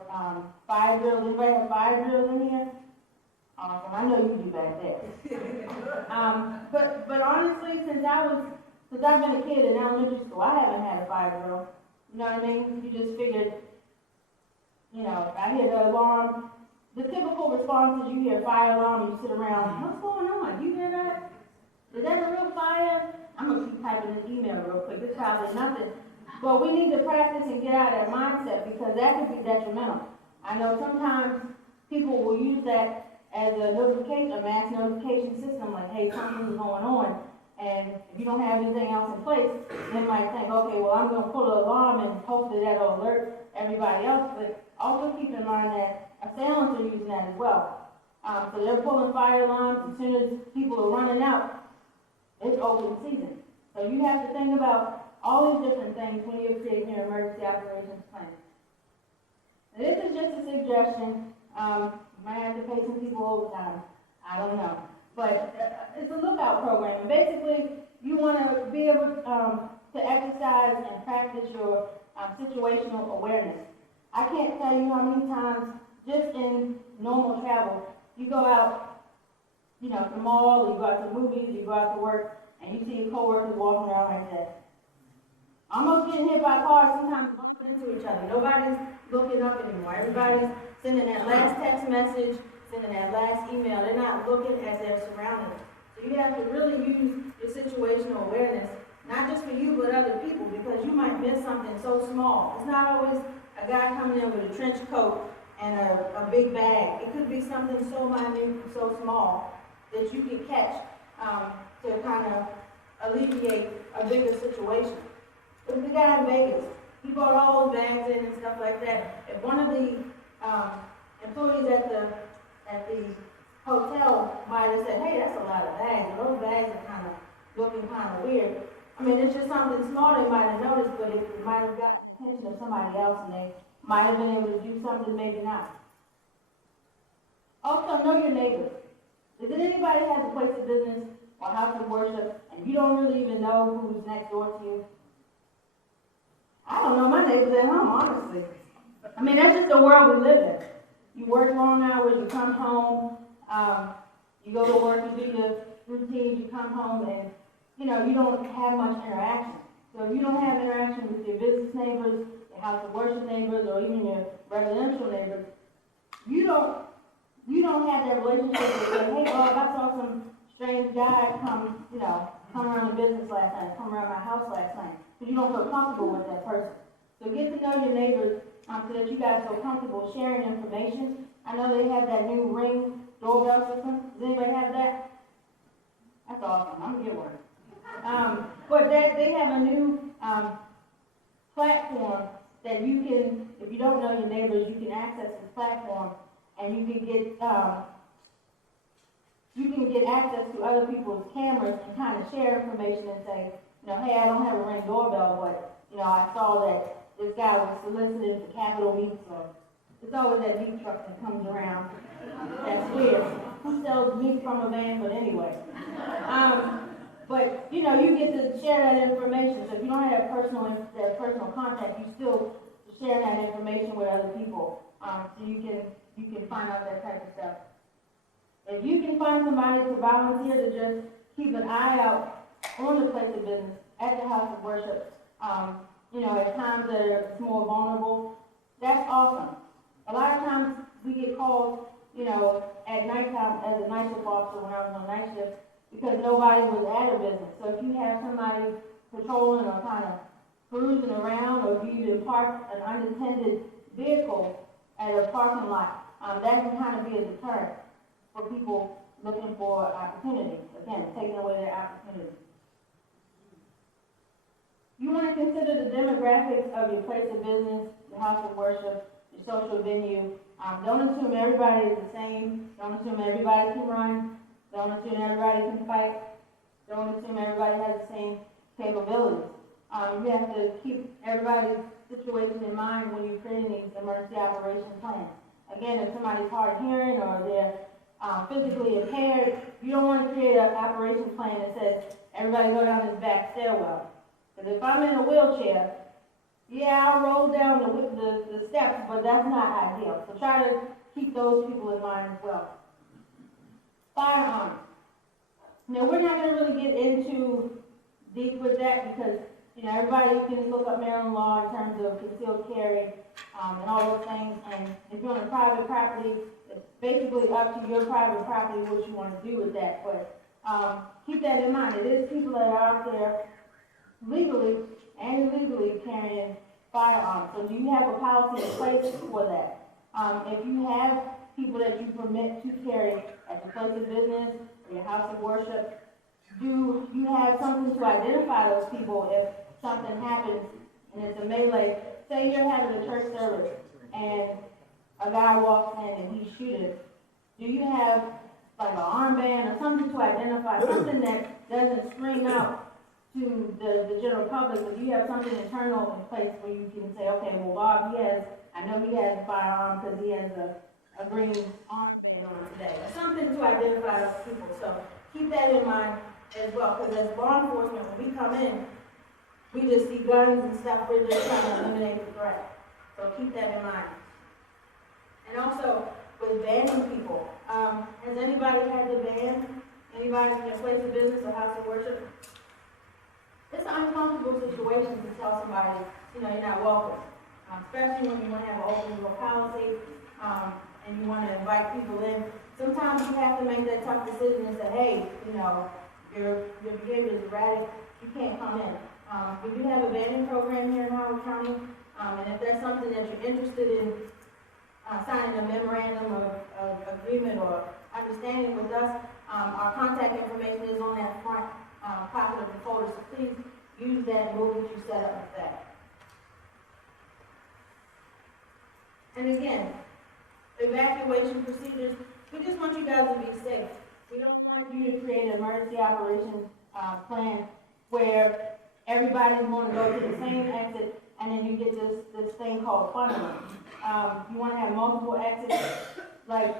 fire drills. Anybody have fire drills in here? Awesome. I know you do back there. But honestly, since I've been a kid in elementary school, I haven't had a fire drill. You know what I mean? You just figured, you know, I hear the alarm. The typical response is you hear fire alarm, you sit around, what's going on? You hear that? Is that a real fire? I'm going to keep typing this email real quick. It's probably nothing. But we need to practice and get out of that mindset because that could be detrimental. I know sometimes people will use that as a notification, a mass notification system, like, hey, something's going on. And if you don't have anything else in place, they might think, okay, well, I'm going to pull the alarm and hopefully that'll alert everybody else. But also keep in mind that assailants are using that as well. So they're pulling fire alarms as soon as people are running out. It's open season. So you have to think about all these different things when you're creating your emergency operations plan. Now, this is just a suggestion. You might have to pay some people overtime. I don't know. But it's a lookout program. And basically, you want to be able to exercise and practice your situational awareness. I can't tell you how many times just in normal travel, you go out, you know, to the mall, or you go out to the movies, you go out to work, and you see your coworkers walking around like that. Almost getting hit by cars, sometimes bumping into each other. Nobody's looking up anymore. Everybody's sending that last text message, sending that last email. They're not looking at their surroundings. So you have to really use your situational awareness, not just for you, but other people, because you might miss something so small. It's not always a guy coming in with a trench coat and a big bag. It could be something so minute, so small, that you can catch to kind of alleviate a bigger situation. There's the guy in Vegas. He brought all those bags in and stuff like that. If one of the employees at the hotel might have said, "Hey, that's a lot of bags. Those bags are kind of looking kind of weird." I mean, it's just something small they might have noticed, but it might have got the attention of somebody else, and they might have been able to do something, maybe not. Also, know your neighbors. If anybody has a place of business or house of worship, and you don't really even know who's next door to you, I don't know my neighbors at home, honestly. I mean, that's just the world we live in. You work long hours, you come home, you go to work, you do your routine, you come home, and you know, you don't have much interaction. So if you don't have interaction with your business neighbors, your house of worship neighbors, or even your residential neighbors, you don't have that relationship with them. Hey, Bob, I saw some strange guy come around the business last night, come around my house last night. Because you don't feel comfortable with that person. So get to know your neighbors so that you guys feel comfortable sharing information. I know they have that new Ring doorbell system. Does anybody have that? That's awesome. I'm gonna get one. But they have a new platform that you can, if you don't know your neighbors, you can access this platform and you can get access to other people's cameras and kind of share information and say, you know, hey, I don't have a Ring doorbell, but you know, I saw that this guy was solicited for Capital meats, or there's always that meat truck that comes around. That's weird. Who sells meat from a van? But anyway. But you know, you get to share that information. So if you don't have personal contact, you still share that information with other people. So you can find out that type of stuff. If you can find somebody to volunteer to just keep an eye out on the place of business, at the house of worship, you know, at times that it's more vulnerable, that's awesome. A lot of times we get calls, you know, at nighttime as a night shift officer when I was on night shift, because nobody was at a business. So if you have somebody patrolling or kind of cruising around, or if you even park an unattended vehicle at a parking lot, that can kind of be a deterrent for people looking for opportunity. Again, taking away their opportunity. You want to consider the demographics of your place of business, your house of worship, your social venue. Don't assume everybody is the same. Don't assume everybody can run. Don't assume everybody can fight. Don't assume everybody has the same capabilities. You have to keep everybody's situation in mind when you're creating these emergency operation plans. Again, if somebody's hard of hearing or they're physically impaired, you don't want to create an operation plan that says, everybody go down this back stairwell. Because if I'm in a wheelchair, yeah, I'll roll down the steps, but that's not ideal. So try to keep those people in mind as well. Firearms. Now, we're not going to really get into deep with that because, you know, everybody can look up Maryland law in terms of concealed carry and all those things. And if you're on a private property, it's basically up to your private property what you want to do with that. But keep that in mind. It is people that are out there legally and illegally carrying firearms. So do you have a policy in place for that? If you have people that you permit to carry at your place of business or your house of worship, do you have something to identify those people if something happens and it's a melee? Say you're having a church service and a guy walks in and he's shooting. Do you have like an armband or something to identify, something that doesn't scream out to the general public, but you have something internal in place where you can say, okay, well, Bob, I know he has a firearm because he has a green armband on today. Something to identify those people. So keep that in mind as well, because as law enforcement, when we come in, we just see guns and stuff, we're just trying to eliminate the threat. So keep that in mind. And also with banning people, has anybody had to ban anybody from their place of business or house of worship? It's an uncomfortable situation to tell somebody, you know, you're not welcome, especially when you want to have an open door policy, and you want to invite people in. Sometimes you have to make that tough decision and say, hey, you know, your behavior is erratic, you can't come in. We do have a banning program here in Howard County, and if there's something that you're interested in signing a memorandum of agreement or understanding with us, our contact information is on that front pocket of the folder, so please use that and we'll get you set up with that. And again, evacuation procedures, we just want you guys to be safe. We don't want you to create an emergency operations plan where everybody's going to go to the same exit and then you get this thing called funneling. You want to have multiple exits. Like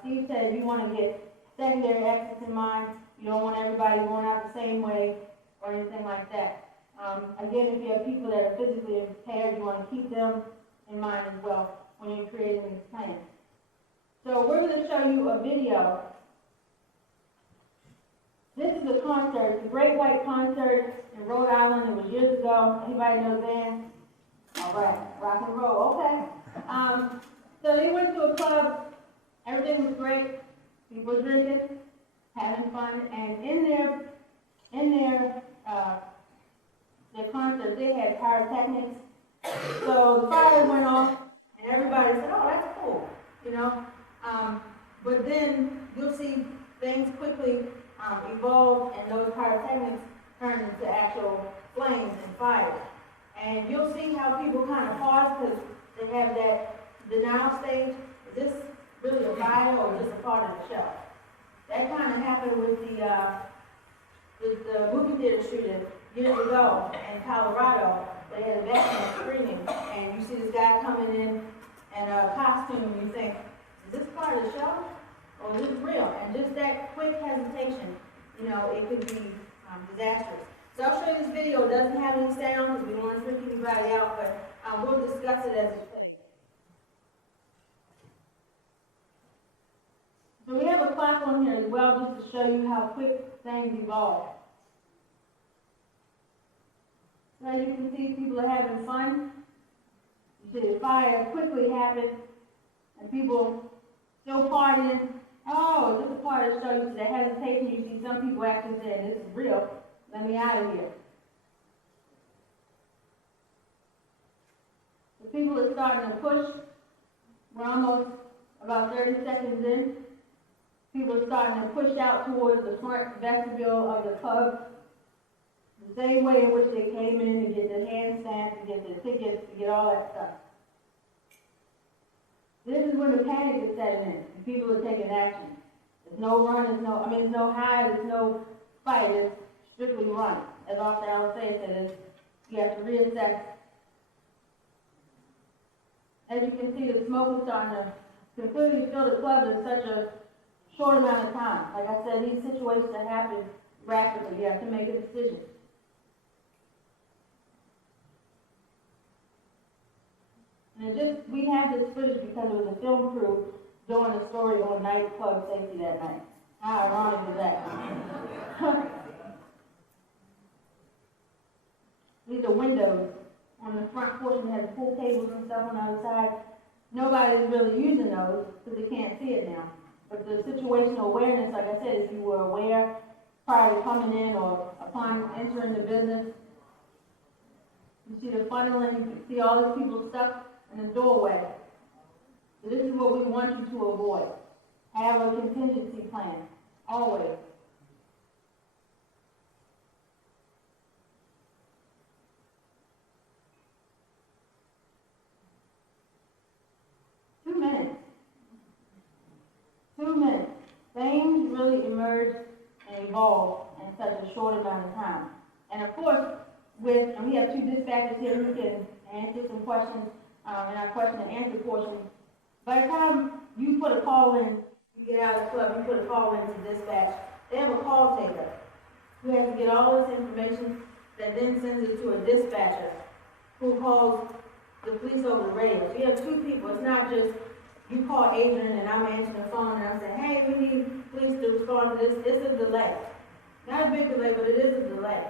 Steve said, you want to get secondary exits in mind. You don't want everybody going out the same way or anything like that. Again, if you have people that are physically impaired, you want to keep them in mind as well when you're creating this plan. So we're going to show you a video. This is a concert, the Great White Concert in Rhode Island. It was years ago. Anybody know the band? All right, rock and roll, okay. So they went to a club, everything was great, people drinking, having fun, and in their concert, they had pyrotechnics. So the fire went off, and everybody said, oh, that's cool, you know. But then you'll see things quickly evolve, and those pyrotechnics turn into actual flames and fire. And you'll see how people kind of pause because they have that denial stage. Is this really a fire or just a part of the show? That kind of happened with the movie theater shooting years ago in Colorado. They had a veteran screening, and you see this guy coming in a costume, and you think, is this part of the show or is this real? And just that quick hesitation, you know, it could be disastrous. So I'll show you this video. It doesn't have any sound because we don't want to freak anybody out, but we'll discuss it as it plays. So we have a clock on here as well just to show you how quick things evolve. So as you can see, people are having fun. You see the fire quickly happen, and people still partying. Oh, this is part of the show. You see the hesitation. You see some people actually saying, this is real. Let me out of here. The people are starting to push. We're almost about 30 seconds in. People are starting to push out towards the front vestibule of the club. The same way in which they came in to get their hand stamped, to get their tickets, to get all that stuff. This is when the panic is setting in, and people are taking action. There's no run, there's no hide, there's no fight, it's strictly run. As Officer Allen said, you have to reassess. As you can see, the smoke is starting to completely fill the club in such a short amount of time. Like I said, these situations that happen rapidly. You have to make a decision. And we have this footage because it was a film crew doing a story on nightclub safety that night. How ironic is that? These are windows. On the front portion, it has pool tables and stuff on the other side. Nobody's really using those because they can't see it now. But the situational awareness, like I said, if you were aware prior to coming in or upon entering the business, you see the funneling, you can see all these people stuck in the doorway. So this is what we want you to avoid. Have a contingency plan, always. Things really emerge and evolve in such a short amount of time. And of course, and we have two dispatchers here who can answer some questions in our question and answer portion. By the time you put a call in, you get out of the club, you put a call in to dispatch, they have a call taker who has to get all this information that then sends it to a dispatcher who calls the police over the radio. So you have two people. It's not just you call Adrian and I'm answering the phone and I'm saying, hey, we need police to respond to this, it's a delay. Not a big delay, but it is a delay.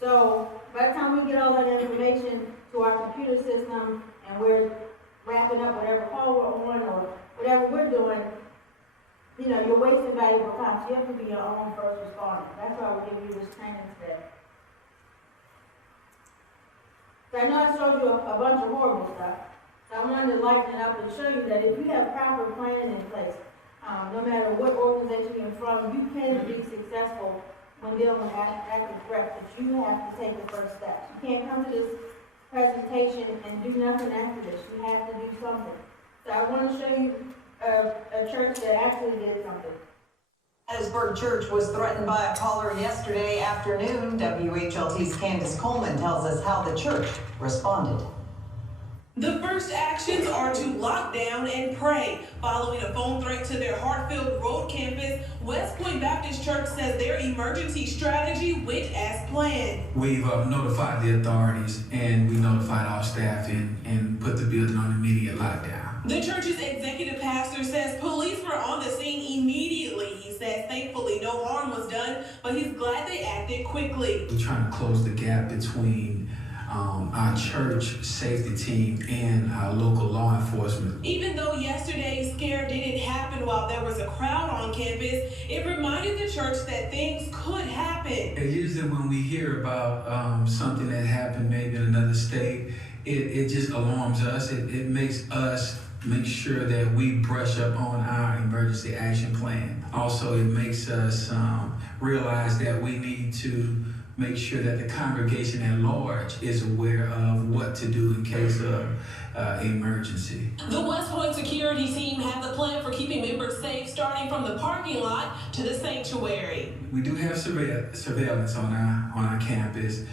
So by the time we get all that information to our computer system and we're wrapping up whatever call we're on or whatever we're doing, you know, you're wasting valuable time. So you have to be your own first responder. That's why we give you this training today. So I know I showed you a bunch of horrible stuff. So I wanted to lighten it up and show you that if you have proper planning in place, no matter what organization you're from, you can be successful when dealing with active threats, but you have to take the first steps. You can't come to this presentation and do nothing after this. You have to do something. So I want to show you a church that actually did something. Pittsburgh Church was threatened by a caller yesterday afternoon. WHLT's Candace Coleman tells us how the church responded. The first actions are to lock down and pray. Following a phone threat to their Hartfield Road campus, West Point Baptist Church says their emergency strategy went as planned. We've notified the authorities and we notified our staff and put the building on immediate lockdown. The church's executive pastor says police were on the scene immediately. He says thankfully no harm was done, but he's glad they acted quickly. We're trying to close the gap between our church safety team and our local law enforcement. Even though yesterday's scare didn't happen while there was a crowd on campus, it reminded the church that things could happen. Usually when we hear about something that happened maybe in another state, it just alarms us. It makes us make sure that we brush up on our emergency action plan. Also, it makes us realize that we need to make sure that the congregation at large is aware of what to do in case of emergency. The West Point security team has a plan for keeping members safe, starting from the parking lot to the sanctuary. We do have surveillance on our campus.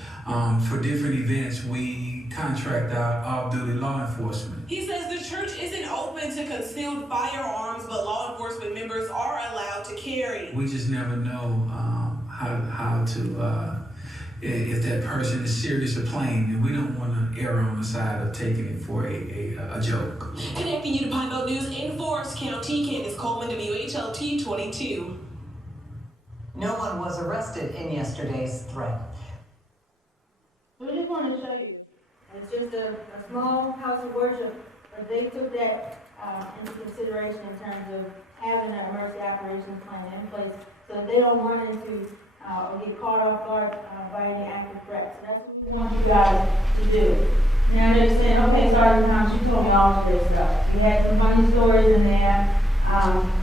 For different events, we contract out off-duty law enforcement. He says the church isn't open to concealed firearms, but law enforcement members are allowed to carry. We just never know how to if that person is serious or playing, and we don't want to err on the side of taking it for a joke. Connecting you to Pine Belt News in Forest County, Candace Coleman, WHLT 22. No one was arrested in yesterday's threat. So we just want to show you. It's just a small house of worship, but they took that into consideration in terms of having an emergency operations plan in place so that they don't run into or get caught off guard by any active threats. So that's what we want you guys to do. Now they're saying, okay, Sergeant Thomas, you told me all of this stuff. You had some funny stories in there.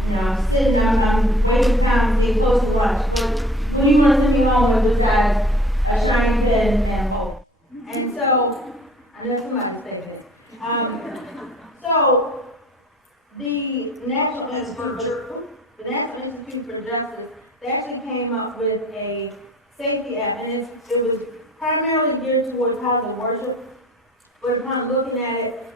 You know, I'm sitting, I'm wasting time to get close to lunch. What do you want to send me home with besides a shiny pen and hope? And so, I know somebody's taking it. So, the National Institute for Justice, they actually came up with a safety app, and it was primarily geared towards house of worship. But upon looking at it,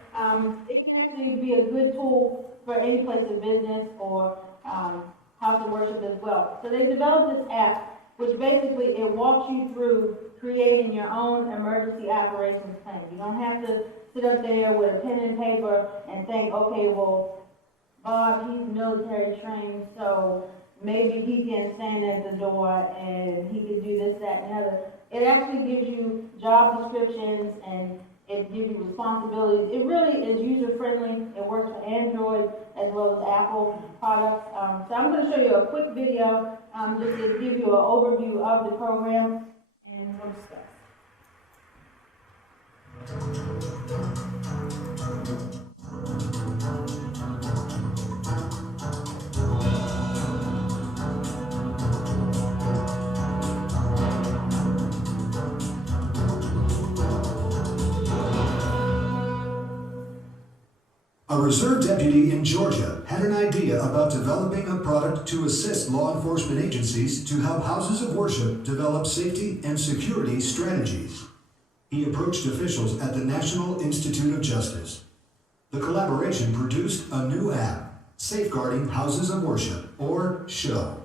it can actually be a good tool for any place of business or house of worship as well. So they developed this app, which basically it walks you through creating your own emergency operations plan. You don't have to sit up there with a pen and paper and think, okay, well, Bob, he's military trained, so maybe he can stand at the door and he can do this, that, and the other. It actually gives you job descriptions and it gives you responsibilities. It really is user-friendly. It works for Android as well as Apple products. So I'm going to show you a quick video just to give you an overview of the program and we'll discuss. A reserve deputy in Georgia had an idea about developing a product to assist law enforcement agencies to help houses of worship develop safety and security strategies. He approached officials at the National Institute of Justice. The collaboration produced a new app, Safeguarding Houses of Worship, or SHOW.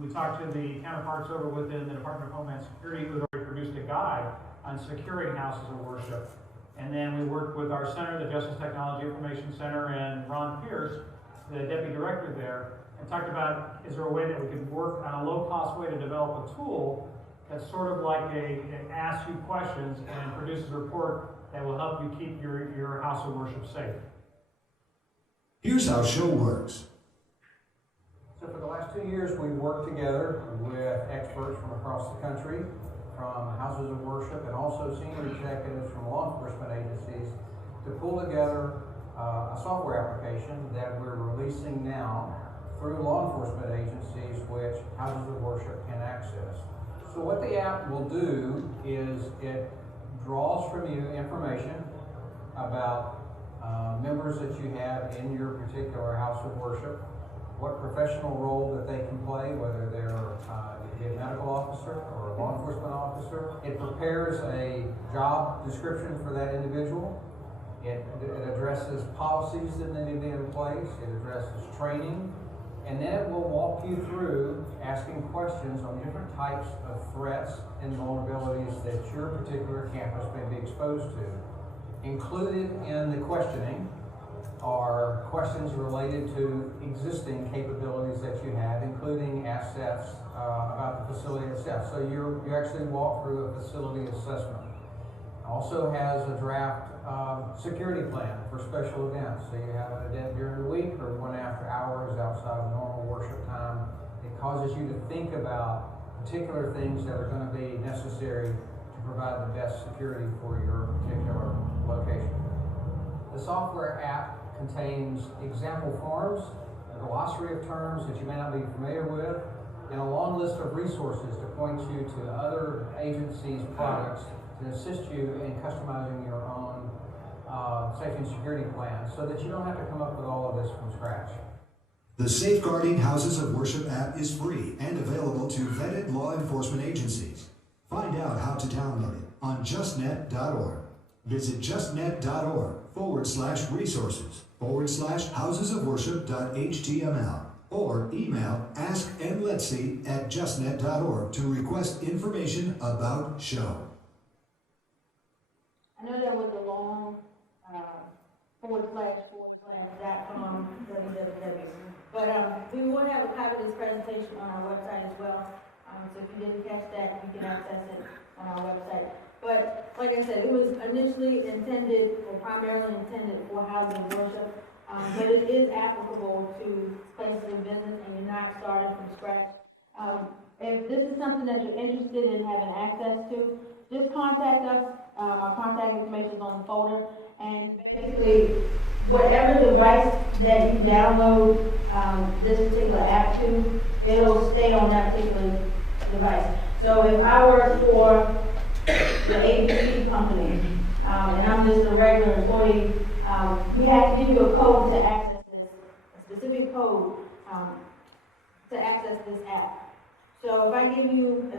We talked to the counterparts over within the Department of Homeland Security who had already produced a guide on securing houses of worship. And then we worked with our center, the Justice Technology Information Center, and Ron Pierce, the deputy director there, and talked about, is there a way that we could work on a low-cost way to develop a tool that's sort of like it asks you questions and produces a report that will help you keep your house of worship safe. Here's how show works. So for the last 2 years, we worked together with experts from across the country, from houses of worship, and also senior executives from law enforcement agencies to pull together a software application that we're releasing now through law enforcement agencies which houses of worship can access. So what the app will do is it draws from you information about members that you have in your particular house of worship, what professional role that they can play, whether they're a medical officer or a law enforcement officer. It prepares a job description for that individual. It addresses policies that need to be in place. It addresses training. And then it will walk you through asking questions on different types of threats and vulnerabilities that your particular campus may be exposed to. Included in the questioning are questions related to existing capabilities that you have, including assets about the facility itself. So you actually walk through a facility assessment. Also has a draft security plan for special events. So you have an event during the week or one after hours outside of normal worship time. It causes you to think about particular things that are going to be necessary to provide the best security for your particular location. The software app contains example forms, a glossary of terms that you may not be familiar with, and a long list of resources to point you to other agencies' products to assist you in customizing your own safety and security plan so that you don't have to come up with all of this from scratch. The Safeguarding Houses of Worship app is free and available to vetted law enforcement agencies. Find out how to download it on justnet.org. Visit justnet.org/resources/housesofworship.html or email askandletsee@justnet.org to request information about show. I know that was a long //.com www. But we will have a copy of this presentation on our website as well. So if you didn't catch that, you can access it on our website. But like I said, it was initially intended or primarily intended for houses of worship. But it is applicable to places of business and you're not starting from scratch. If this is something that you're interested in having access to, just contact us. Our contact information is on the folder. And basically, whatever device that you download this particular app to, it'll stay on that particular device. So if I work for the ABC company, and I'm just a regular employee, we have to give you a code to access this, a specific code to access this app. So if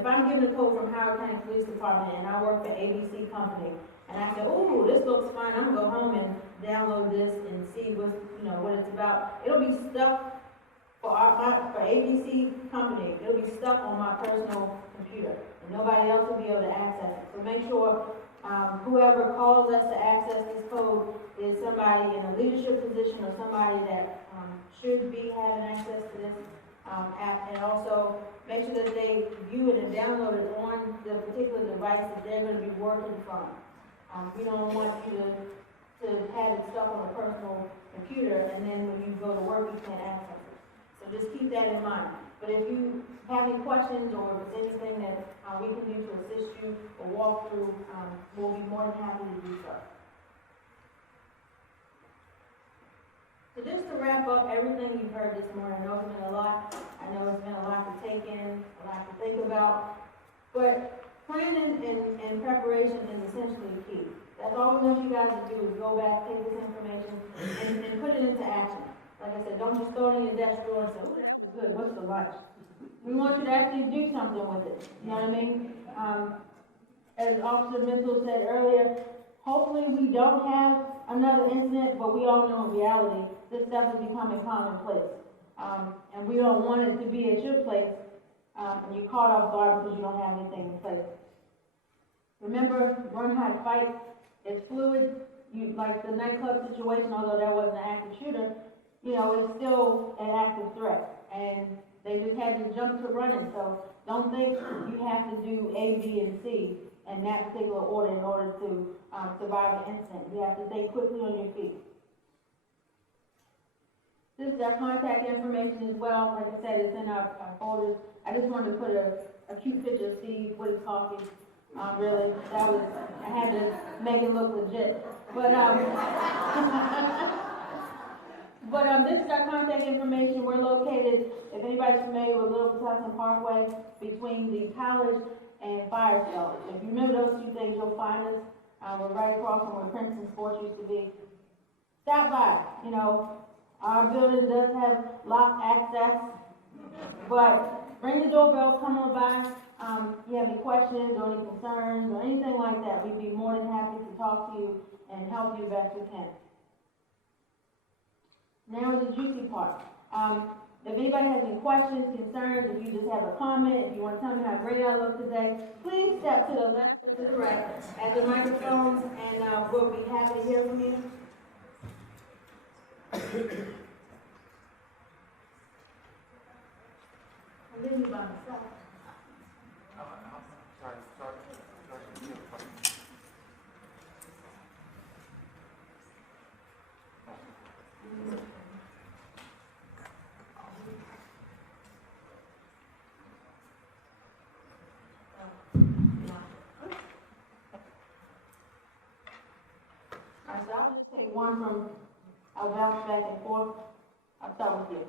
I'm given a code from Howard County Police Department and I work for ABC company, and I say, oh, this looks fine, I'm gonna go home and download this and see what it's about. It'll be stuck for ABC company. It'll be stuck on my personal computer, and nobody else will be able to access it. So make sure whoever calls us to access this code is somebody in a leadership position or somebody that should be having access to this app, and also make sure that they view it and download it on the particular device that they're going to be working from. We don't want you to have it stuck on a personal computer, and then when you go to work, you can't access it. So just keep that in mind. But if you have any questions or if there's anything that we can do to assist you or walk through, we'll be more than happy to do so. So just to wrap up everything you've heard this morning, I know it's been a lot. I know it's been a lot to take in, a lot to think about. But planning and preparation is essentially key. That's all we want you guys to do is go back, take this information, and put it into action. Like I said, don't just throw it in your desk drawer and say, oh, that was good, what's the lunch? We want you to actually do something with it. You know what I mean? As Officer Mitchell said earlier, hopefully we don't have another incident, but we all know in reality, this stuff is becoming commonplace. And we don't want it to be at your place, and you're caught off guard because you don't have anything in place. Remember, run, hide, fight. it's fluid. Like the nightclub situation, although that wasn't an active shooter, it's still an active threat. And they just had to jump to running. So don't think you have to do A, B, and C in that particular order in order to survive an incident. You have to think quickly on your feet. This is our contact information as well. Like I said, it's in our folders. I just wanted to put a cute picture of Steve with his coffee. Really, I had to make it look legit. But this is our contact information. We're located, if anybody's familiar with Little Patuxent Parkway, between the college and Firestone. If you remember those two things, you'll find us. We're right across from where Princeton Sports used to be. Stop by. Our building does have locked access, but ring the doorbell, come on by. If you have any questions or any concerns or anything like that, we'd be more than happy to talk to you and help you the best we can. Now is the juicy part. If anybody has any questions, concerns, if you just have a comment, if you want to tell me how great I look today, please step to the left or to the right at the microphones, and we'll be happy to hear from you. I'm leaving by myself. So I'll just take one from, I'll bounce back and forth. I'll start with you.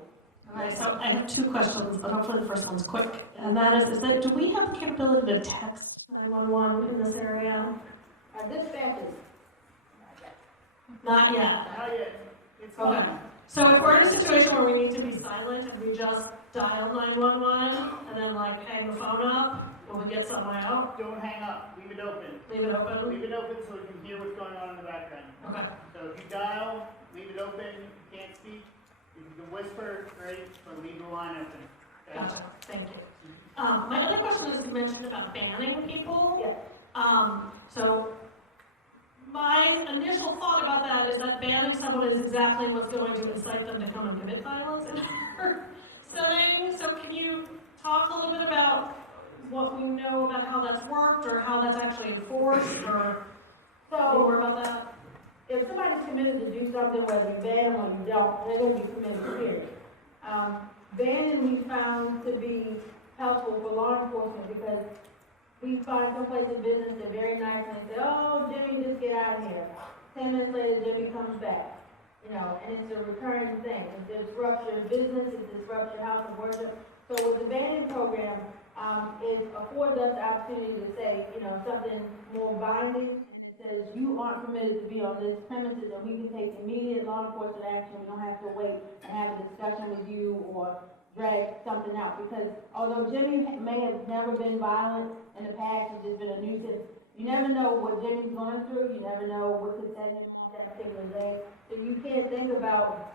All right, so I have two questions, but hopefully the first one's quick. And that is that do we have the capability to text 911 in this area? Dispatches. Not yet. Not yet. It's Okay. fine. So if we're in a situation where we need to be silent and we just dial 911 and then hang the phone up, will we get someone out? Don't hang up. Leave it open. Leave it open? Leave it open so we can hear what's going on in the background. Okay. So if you dial, leave it open. If you can't speak, if you can whisper, great, but leave the line open. Okay? Gotcha. Thank you. My other question is you mentioned about banning people. Yeah. So my initial thought about that is that banning someone is exactly what's going to incite them to come and commit violence in our setting. So can you talk a little bit about what we know about how that's worked or how that's actually enforced or more about that? If somebody's committed to do something, whether you ban them or you don't, they're going to be committed, period. Banning we found to be helpful for law enforcement because we find someplace in business they're very nice and they say, oh, Jimmy, just get out of here. 10 minutes later, Jimmy comes back. And it's a recurring thing. It disrupts your business, it disrupts your house of worship. So with the banning program, it affords us the opportunity to say, something more binding. It says you aren't permitted to be on this premises, and we can take immediate law enforcement action. We don't have to wait and have a discussion with you or drag something out. Because although Jimmy may have never been violent in the past, it's just been a nuisance. You never know what Jimmy's going through. You never know what could set him off that particular day. So you can't think about,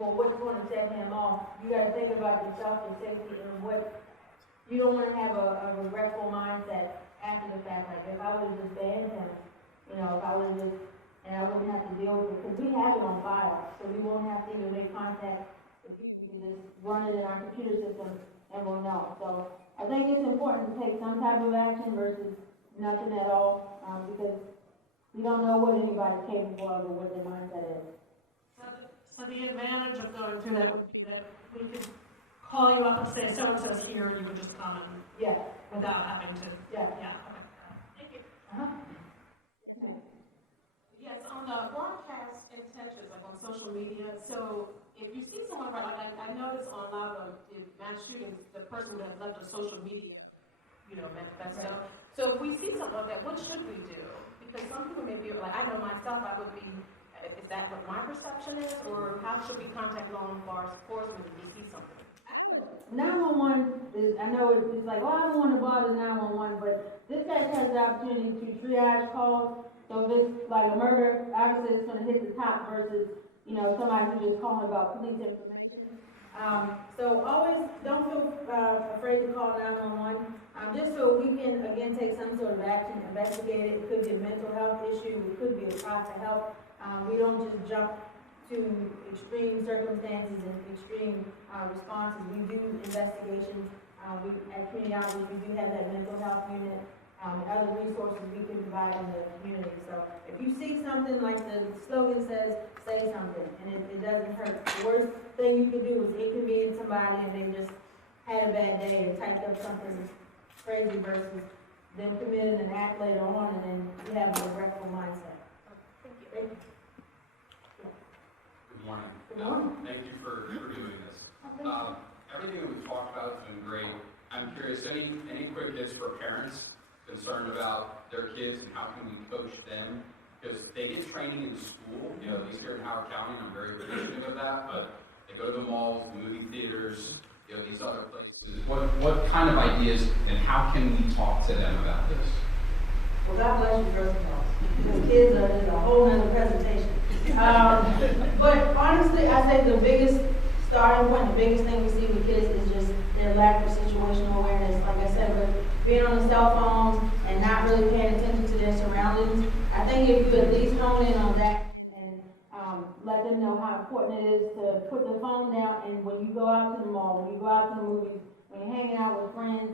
what's going to set him off. You got to think about yourself, your safety, and what. You don't want to have a regretful mindset after the fact. Like if I would have just banned him, if I would have just, and I wouldn't have to deal with it because we have it on file, so we won't have to even make contact. If you can just run it in our computer system and we'll know. So I think it's important to take some type of action versus nothing at all, because we don't know what anybody's capable of or what their mindset is. So the advantage of going through that would be that we could call you up and say so-and-so's here, and you would just come and without having to. Yeah. Okay. Thank you. Yes, on the broadcast intentions, like on social media. So if you see someone, I noticed on a lot of the mass shootings, the person would have left a social media, manifesto. Right. So if we see something like that, what should we do? Because some people may be I know myself, I would be. Is that what my perception is, or how should we contact law enforcement if we see something? 911 is, I know it's like, I don't want to bother 911, but this guy has the opportunity to triage calls. So if it's like a murder, obviously it's going to hit the top versus, somebody who's just calling about police information. So always don't feel afraid to call 911. Just so we can, again, take some sort of action, investigate it. It could be a mental health issue, it could be a cry for help. We don't just jump to extreme circumstances and extreme responses. We do investigations. We, at Community Outreach, we do have that mental health unit, and other resources we can provide in the community. So if you see something like the slogan says, say something, and it doesn't hurt. The worst thing you can do is inconvenience somebody and they just had a bad day and typed up something crazy versus them committing an act later on and then you have a regretful mindset. Thank you. Good morning. Good morning. Thank you for doing this. Everything that we've talked about has been great. I'm curious, any quick hits for parents concerned about their kids and how can we coach them? Because they get training in school, you know, at least here in Howard County, and I'm very appreciative of that, but they go to the malls, the movie theaters, you know, these other places. What kind of ideas and how can we talk to them about this? Well, God bless you, first of all. Because kids are just a whole nother presentation. But honestly, I say the biggest starting point, the biggest thing we see with kids is just their lack of situational awareness. Like I said, with being on the cell phones and not really paying attention to their surroundings, I think if you at least hone in on that and let them know how important it is to put the phone down, and when you go out to the mall, when you go out to the movies, when you're hanging out with friends,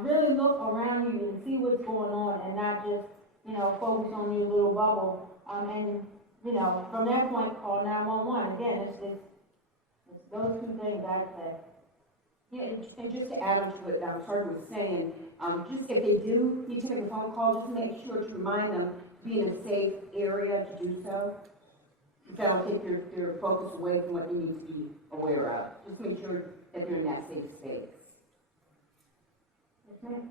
really look around you and see what's going on and not just, you know, focus on your little bubble. And, you know, from that point, call 911. Again, it's those two things I'd say. Yeah, and just to add on to what Sergeant was saying, just if they do need to make a phone call, just make sure to remind them to be in a safe area to do so. That'll take their focus away from what they need to be aware of. Just make sure that they're in that safe space. Yes, ma'am.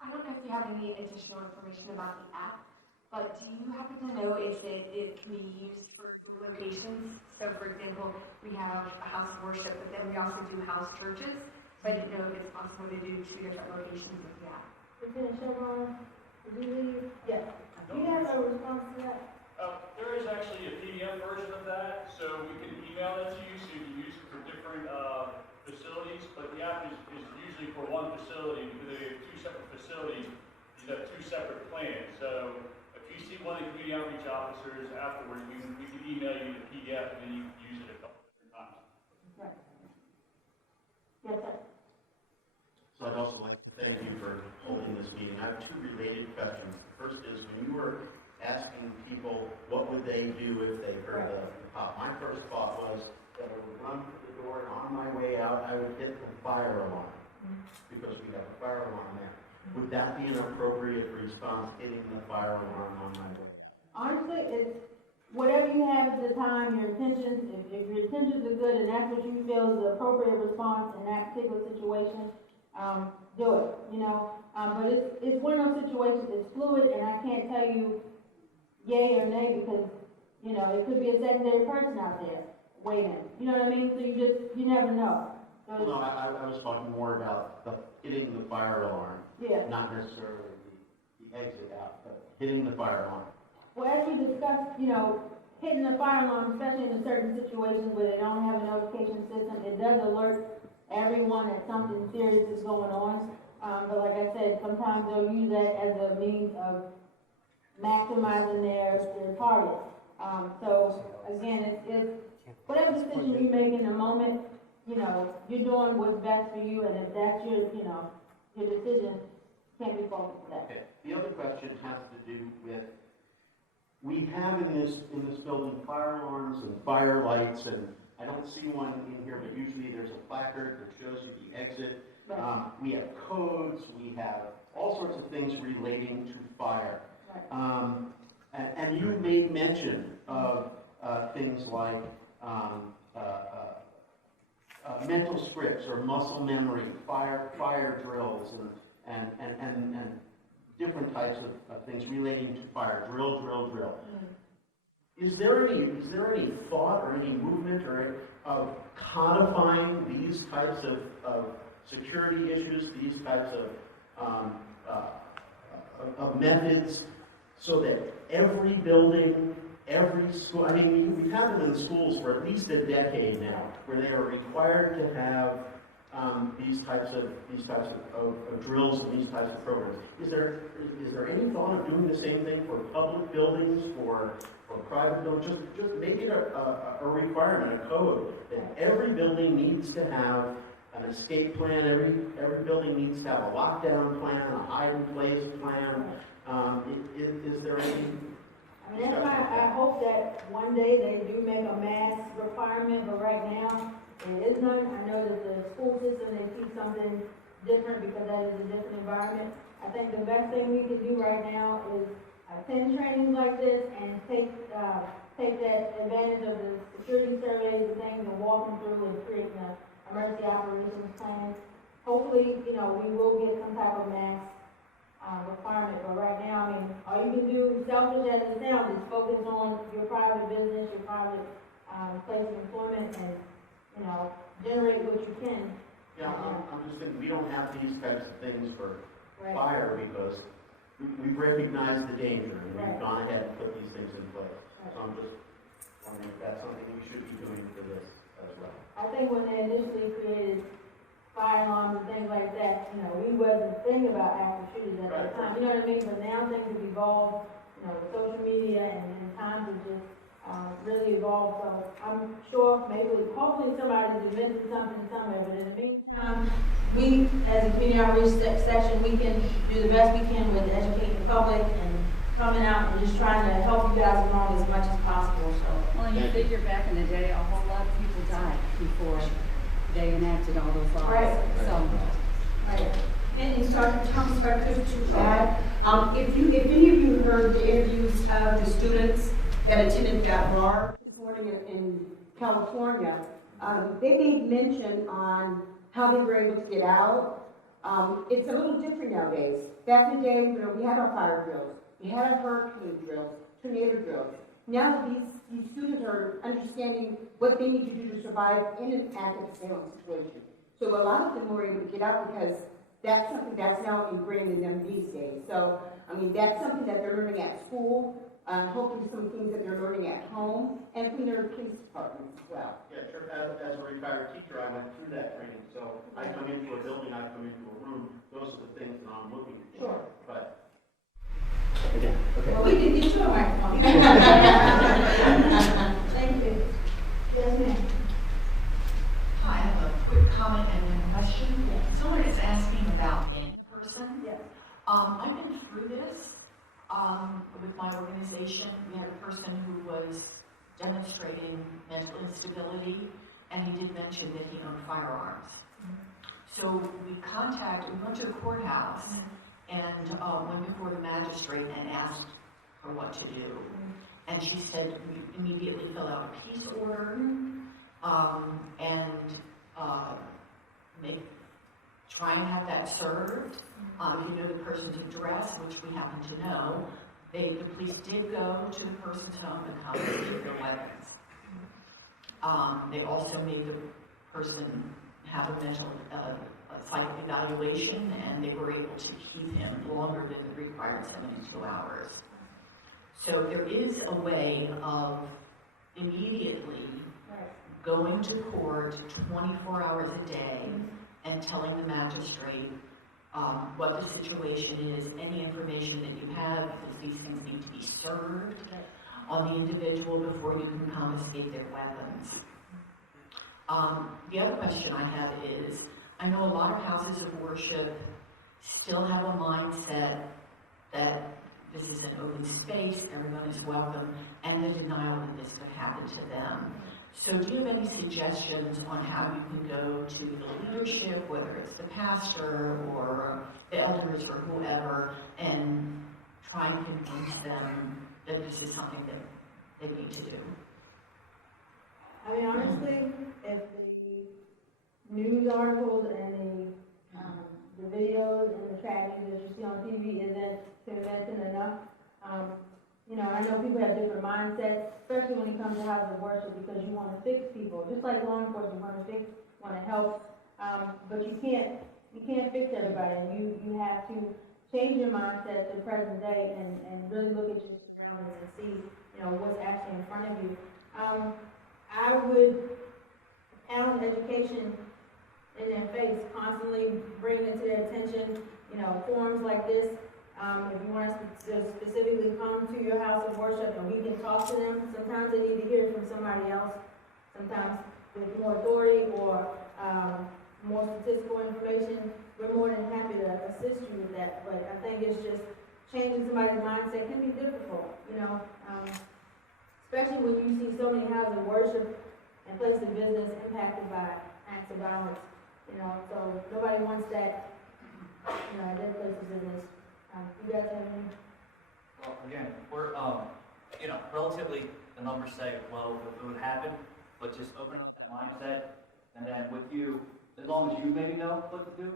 I don't know if you have any additional information about the app, but do you happen to know if it can be used for locations? So, for example, we have a house of worship, but then we also do house churches. So I didn't know if it's possible to do 2 different locations with the app. Lieutenant Chevron, did you leave? Yes. Do you have a response to that? There is actually a PDF version of that, so we can email it to you so you can use it for different facilities, but the app is usually for one facility because they have 2 separate facilities. You have 2 separate plans. So if you see one of the community outreach officers afterwards, we can email you the PDF and then you can use it a couple different times. Right. Yes, sir. So I'd also like to thank you for holding this meeting. I have 2 related questions. The first is, when you were asking people what would they do if they heard the pop, my first thought was that I would run to the door and on my way out I would hit the fire alarm, because we have a fire alarm there. Would that be an appropriate response, hitting the fire alarm on my way? Honestly, it's whatever you have at the time, your intentions, if your intentions are good and that's what you feel is the appropriate response in that particular situation, do it, you know. But it's one of those situations, it's fluid, and I can't tell you yay or nay because, you know, it could be a secondary person out there waiting. You know what I mean? So you never know. So no, I was talking more about hitting the fire alarm. Yeah. Not necessarily the exit out, but hitting the fire alarm. Well, as we discussed, you know, hitting the fire alarm, especially in certain situations where they don't have a notification system, it does alert everyone that something serious is going on. But like I said, sometimes they'll use that as a means of maximizing their target. So again, it's whatever decision you make in the moment, you know, you're doing what's best for you, and if that's your, you know, your decision, can't be faulted for that. Okay. The other question has to do with, we have in this building fire alarms and fire lights, and I don't see one in here, but usually there's a placard that shows you the exit. Right. We have codes, we have all sorts of things relating to fire. Right. And you made mention of things like mental scripts or muscle memory, fire drills, and different types of things relating to fire. Drill. Mm-hmm. Is there any thought or any movement or of codifying these types of security issues, these types of methods, so that every building, every school, I mean, we've had them in schools for at least a decade now, where they are required to have these types of drills and these types of programs. Is there any thought of doing the same thing for public buildings, for private buildings? Just make it a requirement, a code that every building needs to have an escape plan. Every building needs to have a lockdown plan, a hide-in-place plan. Is there any? I mean, that's why I hope that one day they do make a mask requirement, but right now there is none. I know that the school system, they teach something different because that is a different environment. I think the best thing we can do right now is attend trainings like this and take that advantage of the security surveys and things and walk them through and create an emergency operations plan. Hopefully, we will get some type of mask requirement, but right now, I mean, all you can do, selfish as it sounds, is focus on your private business, your private place of employment, and generate what you can. Yeah, I'm just thinking we don't have these types of things for fire because we've recognized the danger and we've gone ahead and put these things in place. So I'm just wondering if that's something we should be doing for this as well. I think when they initially created fire alarms and things like that, we wasn't thinking about active shooters at that time. You know what I mean? But now things have evolved, with social media and times have just really evolved. So I'm sure hopefully somebody's missing something somewhere. But in the meantime, we as a community outreach section, we can do the best we can with educating the public and coming out and just trying to help you guys along as much as possible. So. Well, you figure back in the day, a whole lot of people died before they enacted all those laws. Right. So. Right. And Sergeant Thomas, if I could to add, if any of you heard the interviews of the students that attended that bar this morning in California, they made mention on how they were able to get out. It's a little different nowadays. Back in the day, we had our fire drills, we had our hurricane drills, tornado drills. Now these students are understanding what they need to do to survive in an active assailant situation. So a lot of them were able to get out because that's something that's now ingrained in them these days. So, I mean, that's something that they're learning at school, hopefully some things that they're learning at home, and from their police departments as well. Yeah, sure. As a retired teacher, I went through that training. So I come into a building, I come into a room, those are the things that I'm looking for. Sure. But again, okay. Well, we did get you a microphone. Thank you. Yes, ma'am. Hi, I have a quick comment and then a question. Yes. Someone is asking about in person. Yes. I've been through this with my organization. We had a person who was demonstrating mental instability, and he did mention that he owned firearms. So we went to the courthouse and went before the magistrate and asked her what to do. And she said, we immediately fill out a peace order and try and have that served. If you know the person's address, which we happen to know, the police did go to the person's home and confiscated their weapons. They also made the person have a mental psych evaluation, and they were able to keep him longer than the required 72 hours. So there is a way of immediately going to court 24 hours a day and telling the magistrate what the situation is, any information that you have, because these things need to be served on the individual before you can confiscate their weapons. The other question I have is, I know a lot of houses of worship still have a mindset that this is an open space, everyone is welcome, and the denial that this could happen to them. So do you have any suggestions on how you can go to the leadership, whether it's the pastor or the elders or whoever, and try and convince them that this is something that they need to do? I mean, honestly, if the news articles and the videos and the trackings that you see on TV isn't convincing enough, I know people have different mindsets, especially when it comes to houses of worship, because you want to fix people, just like law enforcement, want to help, but you can't fix everybody, and you have to change your mindset to the present day and really look at your surroundings and see, what's actually in front of you. I would pound education in their face, constantly bringing it to their attention, you know, forums like this. If you want us to specifically come to your house of worship and we can talk to them, sometimes they need to hear it from somebody else, sometimes with more authority or more statistical information. We're more than happy to assist you with that, but I think it's just changing somebody's mindset can be difficult, you know, especially when you see so many houses of worship and places of business impacted by acts of violence, you know, so nobody wants that, you know, at their place of business. You guys have any? Well, again, we're, you know, relatively, the numbers say, well, it would happen, but just open up that mindset, and then with you, as long as you maybe know what to do,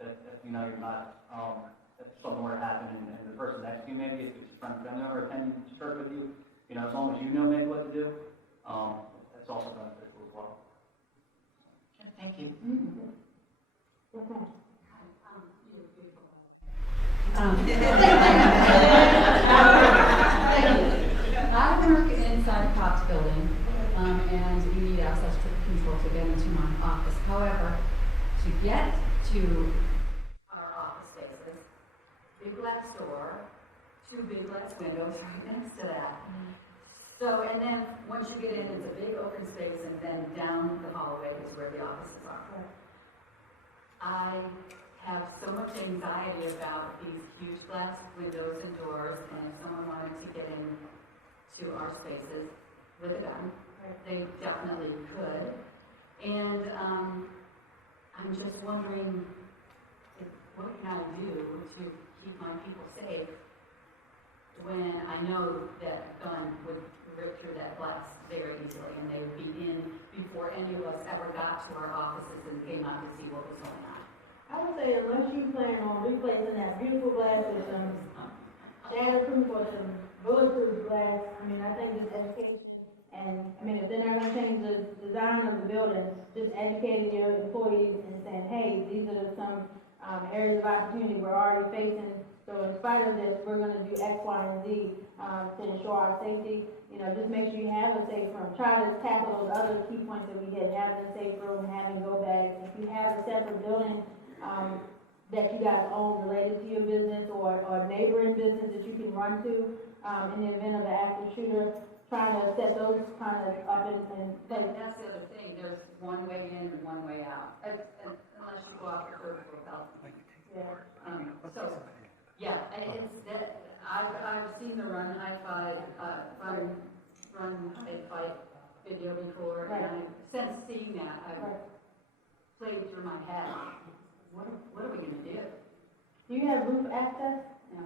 if you know you're not, if something were to happen and the person next to you maybe, if it's a friend, family member, attending church with you, you know, as long as you know maybe what to do, that's also beneficial as well. Thank you. Okay. I work inside a COPS building, and you need access to the control to get into my office. However, to get to our office spaces, big glass door, 2 big glass windows right next to that. So, and then once you get in, it's a big open space, and then down the hallway is where the offices are. I have so much anxiety about these huge glass windows and doors, and if someone wanted to get in to our spaces with a gun, they definitely could. And I'm just wondering, what can I do to keep my people safe when I know that gun would rip through that glass very easily, and they would be in before any of us ever got to our offices and came out to see what was going on. I would say unless you plan on replacing that beautiful glass with some shatterproof or some bulletproof glass, I mean, I think just education, and I mean, if they're not gonna change the design of the building, just educating your employees and saying, hey, these are some areas of opportunity we're already facing. So in spite of this, we're gonna do X, Y, and Z to ensure our safety. You know, just make sure you have a safe room. Try to tackle those other key points that we hit, having a safe room, having go bags. If you have a separate building that you guys own related to your business or neighboring business that you can run to in the event of an active shooter, trying to set those kind of up in place. That's the other thing, there's one way in and one way out, unless you go out the third floor balcony. Yeah. So, yeah, it's that, I've seen the run, high five, run, big fight video before, and since seeing that, I've played through my head. What are we going to do? Do you have roof access? No.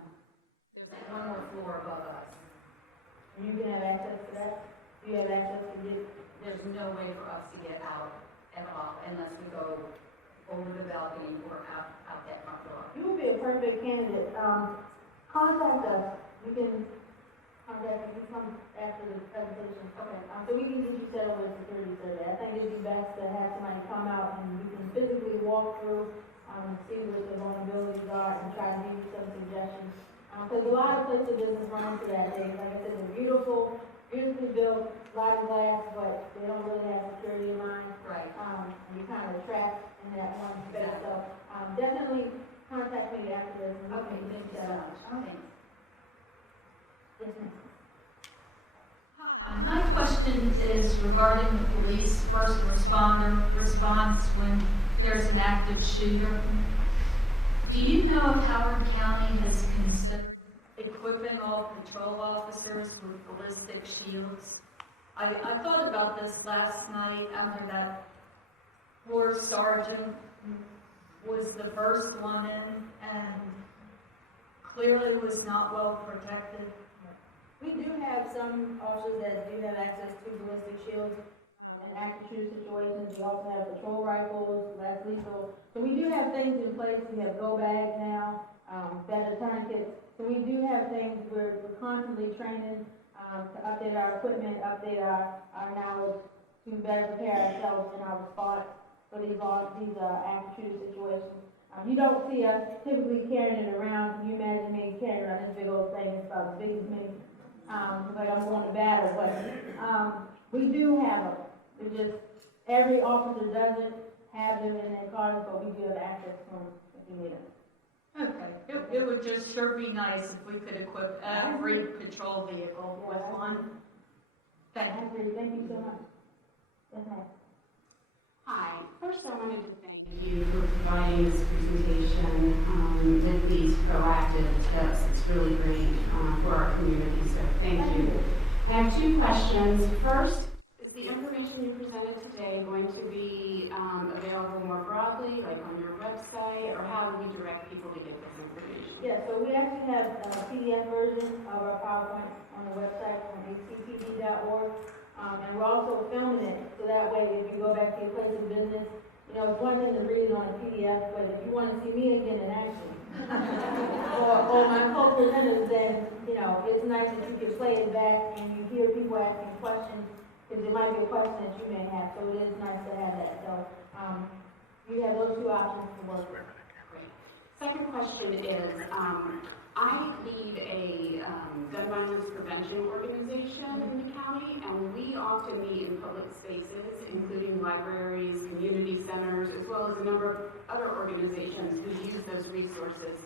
There's one more floor above us. You can have access to that? Do you have access to get? There's no way for us to get out at all unless we go over the balcony or out that front door. You would be a perfect candidate. Contact us. You can contact us. You come after the presentation. Okay. So we can get you set up with a security survey. I think it'd be best to have somebody come out and we can physically walk through, see what the vulnerabilities are, and try to give you some suggestions. Because a lot of places of business run into that. Like I said, they're beautiful, beautifully built, a lot of glass, but they don't really have security in mind. Right. And you kind of trapped in that one space. So definitely contact me after this. Okay, thank you so much. Thanks. Yes, ma'am. Hi, my question is regarding the police first responder response when there's an active shooter. Do you know if Howard County has considered equipping all patrol officers with ballistic shields? I thought about this last night after that poor sergeant was the first one in and clearly was not well protected. We do have some officers that do have access to ballistic shields in active shooter situations. We also have patrol rifles, less lethal. So we do have things in place. We have go bags now, better tourniquets. So we do have things we're constantly training to update our equipment, update our knowledge to better prepare ourselves in our response for these active shooter situations. You don't see us typically carrying it around. Can you imagine me carrying around this big old thing? It's about as big as me. Like I'm going to battle, but we do have them. It's just every officer doesn't have them in their cars, but we do have access to them if we need them. Okay, it would just sure be nice if we could equip every patrol vehicle with one. Thank you. Thank you so much. Yes, ma'am. Hi. First, I wanted to thank you for providing this presentation with these proactive tips. It's really great for our community, so thank you. I have two questions. First, is the information you presented today going to be available more broadly, like on your website, or how do we direct people to get this information? Yeah, so we actually have a PDF version of our PowerPoint on the website on hcpd.org. And we're also filming it, so that way if you go back to your place of business, you know, it's one thing to read it on a PDF, but if you want to see me again in action, or my co-presenters, then, you know, it's nice that you can play it back and you hear people asking questions, because there might be a question that you may have, so it is nice to have that. So you have those two options to work with. Great. Second question is, I lead a gun violence prevention organization in the county, and we often meet in public spaces, including libraries, community centers, as well as a number of other organizations who use those resources.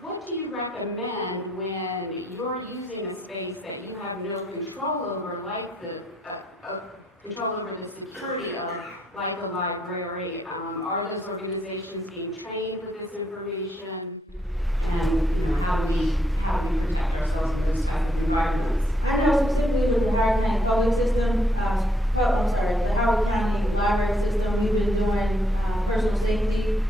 What do you recommend when you're using a space that you have no control over, like control over the security of, like a library? Are those organizations being trained with this information? And, you know, how do we protect ourselves in those type of environments? I know specifically with the Howard County public system, the Howard County library system, we've been doing personal safety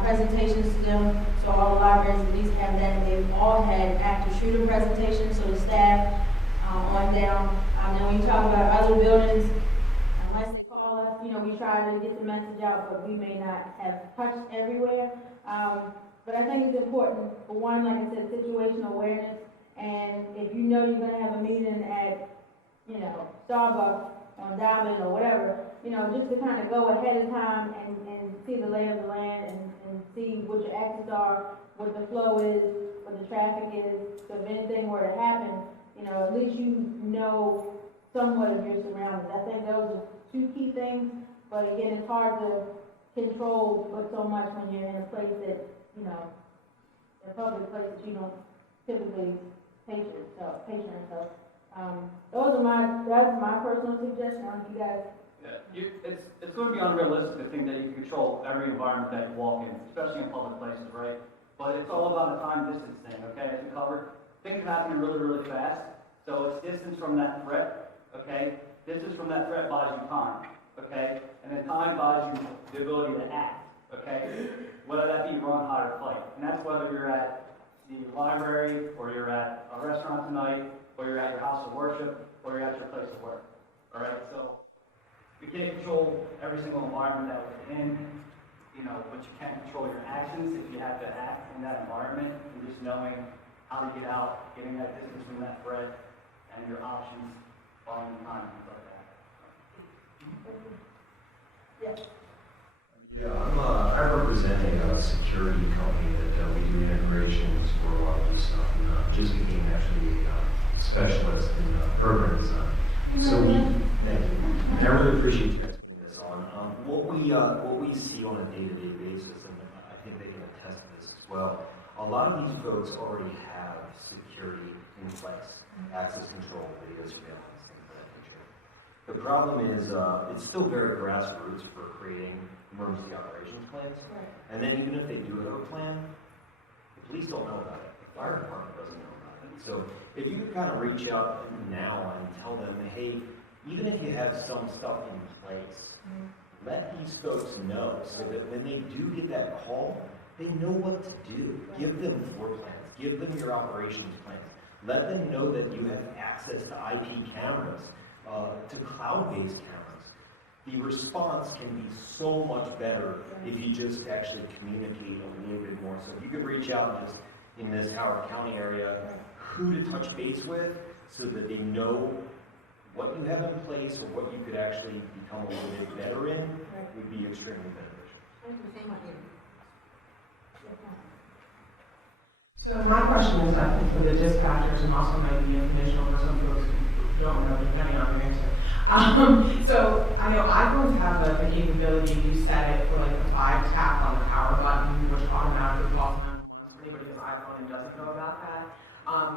presentations to them. So all the libraries at least have that. They've all had active shooter presentations, so the staff on down. Then when you talk about other buildings, unless they call us, you know, we try to get the message out, but we may not have touched everywhere. But I think it's important, for one, like I said, situational awareness. And if you know you're going to have a meeting at, you know, Starbucks on Diamond or whatever, you know, just to kind of go ahead of time and see the lay of the land and see what your exits are, what the flow is, what the traffic is. So if anything were to happen, you know, at least you know somewhat of your surroundings. I think those are two key things. But again, it's hard to control but so much when you're in a place that, you know, a public place that you don't typically patron. So that's my personal suggestion. You guys. Yeah, it's going to be unrealistic to think that you can control every environment that you walk in, especially in public places, right? But it's all about a time distance thing, okay? As we covered, things are happening really, really fast. So it's distance from that threat, okay? Distance from that threat buys you time, okay? And then time buys you the ability to act, okay? Whether that be run, hide, or fight. And that's whether you're at the library, or you're at a restaurant tonight, or you're at your house of worship, or you're at your place of work. All right? So we can't control every single environment that we're in, you know, but you can control your actions if you have to act in that environment, and just knowing how to get out, getting that distance from that threat, and your options following time, things like that. Yes. Yeah, I represent a security company that we do integrations for a lot of this stuff, and just became actually a specialist in program design. So thank you. And I really appreciate you guys putting this on. What we see on a day-to-day basis, and I think they can attest to this as well, a lot of these folks already have security in place, access control, video surveillance, things of that nature. The problem is it's still very grassroots for creating emergency operations plans. Right. And then even if they do have a plan, the police don't know about it. The fire department doesn't know about it. So if you could kind of reach out now and tell them, hey, even if you have some stuff in place, let these folks know so that when they do get that call, they know what to do. Right. Give them floor plans. Give them your operations plans. Let them know that you have access to IP cameras, to cloud-based cameras. The response can be so much better if you just actually communicate a little bit more. So if you could reach out just in this Howard County area, who to touch base with so that they know what you have in place or what you could actually become a little bit better in would be extremely beneficial. So my question is, I think, for the dispatchers and also maybe informational for some folks who don't know, depending on your answer. So I know iPhones have the capability, you set it for like the 5 tap on the power button, which automatically calls 911 for anybody who has iPhone and doesn't know about that.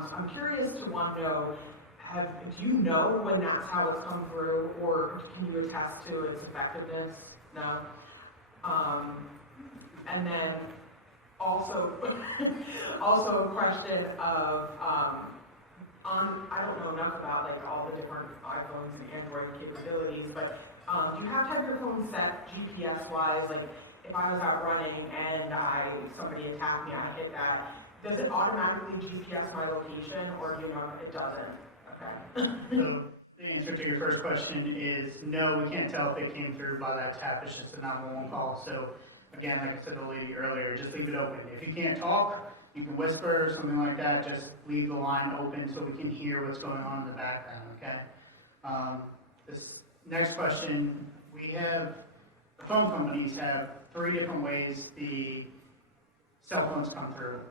So I'm curious to want to know, do you know when that's how it's come through, or can you attest to its effectiveness? No. And then also, also a question of, I don't know enough about like all the different iPhones and Android capabilities, but do you have to have your phone set GPS-wise? Like if I was out running and somebody attacked me, I hit that, does it automatically GPS my location, or do you know it doesn't? Okay. So the answer to your first question is no, we can't tell if it came through by that tap. It's just a 911 call. So again, like I said to the lady earlier, just leave it open. If you can't talk, you can whisper or something like that. Just leave the line open so we can hear what's going on in the background, okay? This next question, the phone companies have 3 different ways the cell phones come through.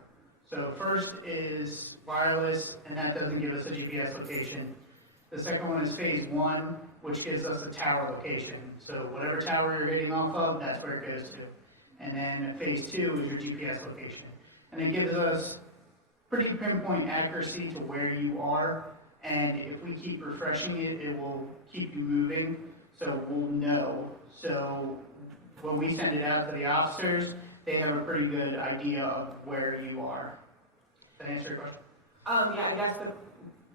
So first is wireless, and that doesn't give us a GPS location. The second one is phase 1, which gives us a tower location. So whatever tower you're hitting off of, that's where it goes to. And then phase 2 is your GPS location. And it gives us pretty pinpoint accuracy to where you are. And if we keep refreshing it, it will keep you moving. So we'll know. So when we send it out to the officers, they have a pretty good idea of where you are. Does that answer your question? Yeah, I guess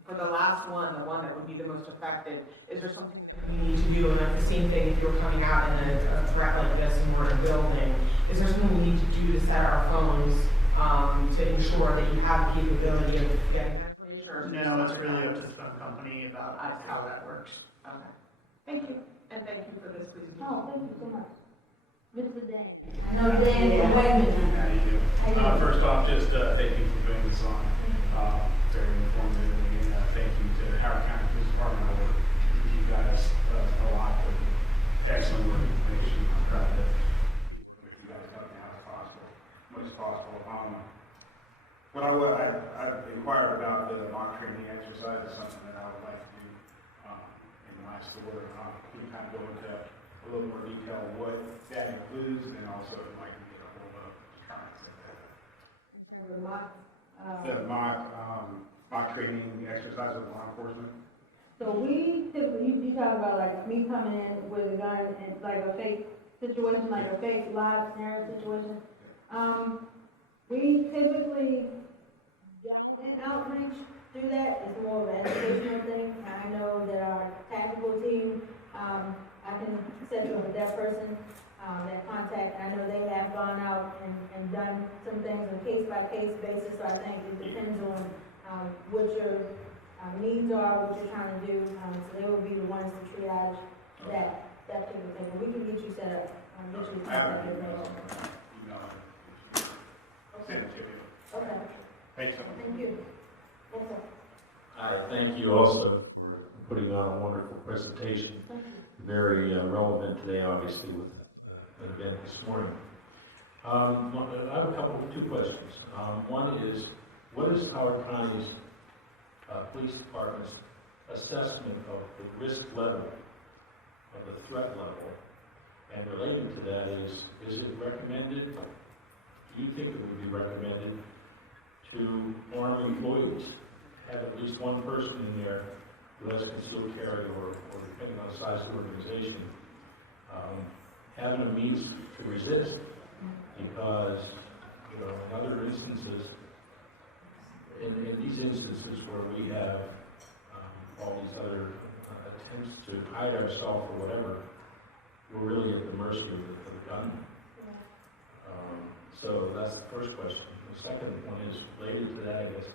for the last one, the one that would be the most effective, is there something that we need to do? And that's the same thing if you're coming out in a threat like this and we're in a building. Is there something we need to do to set our phones to ensure that you have the capability of getting that information? Or No, it's really up to the phone company about how that works. Okay. Thank you. And thank you for this presentation. Oh, thank you so much. Mr. Dan. I know Dan from Wegmans. How you doing? First off, just thank you for putting this on. Very informative. And thank you to Howard County Police Department. I work with you guys a lot for the excellent work information. I'm trying to get with you guys help me out as possible, much as possible. What I inquired about the mock training exercise is something that I would like to do in my store. Can you kind of go into a little more detail what that includes, and also if I can get a hold of trying to say that. The mock training exercise with law enforcement. So we typically, you talk about like me coming in with a gun and like a fake situation, like a fake live snare situation. We typically don't in outreach do that. It's more of an educational thing. I know that our tactical team, I can set you up with that person, that contact. I know they have gone out and done some things on a case-by-case basis, so I think it depends on what your needs are, what you're trying to do. So they will be the ones to triage that particular thing. And we can get you set up, get you contact information. Send it to me. Okay. Thanks so much. Thank you. Yes, sir. Hi, thank you also for putting on a wonderful presentation. Very relevant today, obviously, with the event this morning. I have two questions. One is, what is Howard County's Police Department's assessment of the risk level, of the threat level? And related to that is it recommended, do you think it would be recommended to arm employees, have at least one person in there who has concealed carry, or depending on the size of the organization, having a means to resist? Because, in other instances, in these instances where we have all these other attempts to hide ourselves or whatever, we're really at the mercy of the gunman. So that's the first question. The second one is related to that, I guess,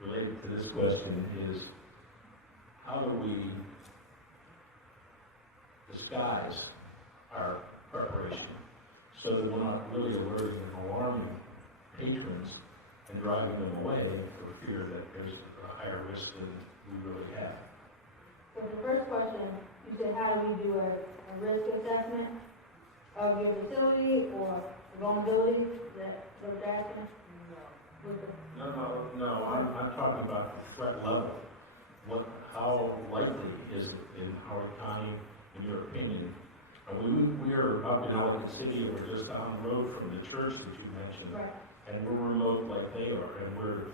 related to this question is, how do we disguise our preparation so that we're not really alerting and alarming patrons and driving them away for fear that there's a higher risk than we really have? So the first question, you said, how do we do a risk assessment of your facility or vulnerability? Is that what you're asking? No. I'm talking about the threat level. how likely is it in Howard County, in your opinion? We are up in Ellicott City, and we're just down the road from the church that you mentioned. Right. And we're remote like they are, and we're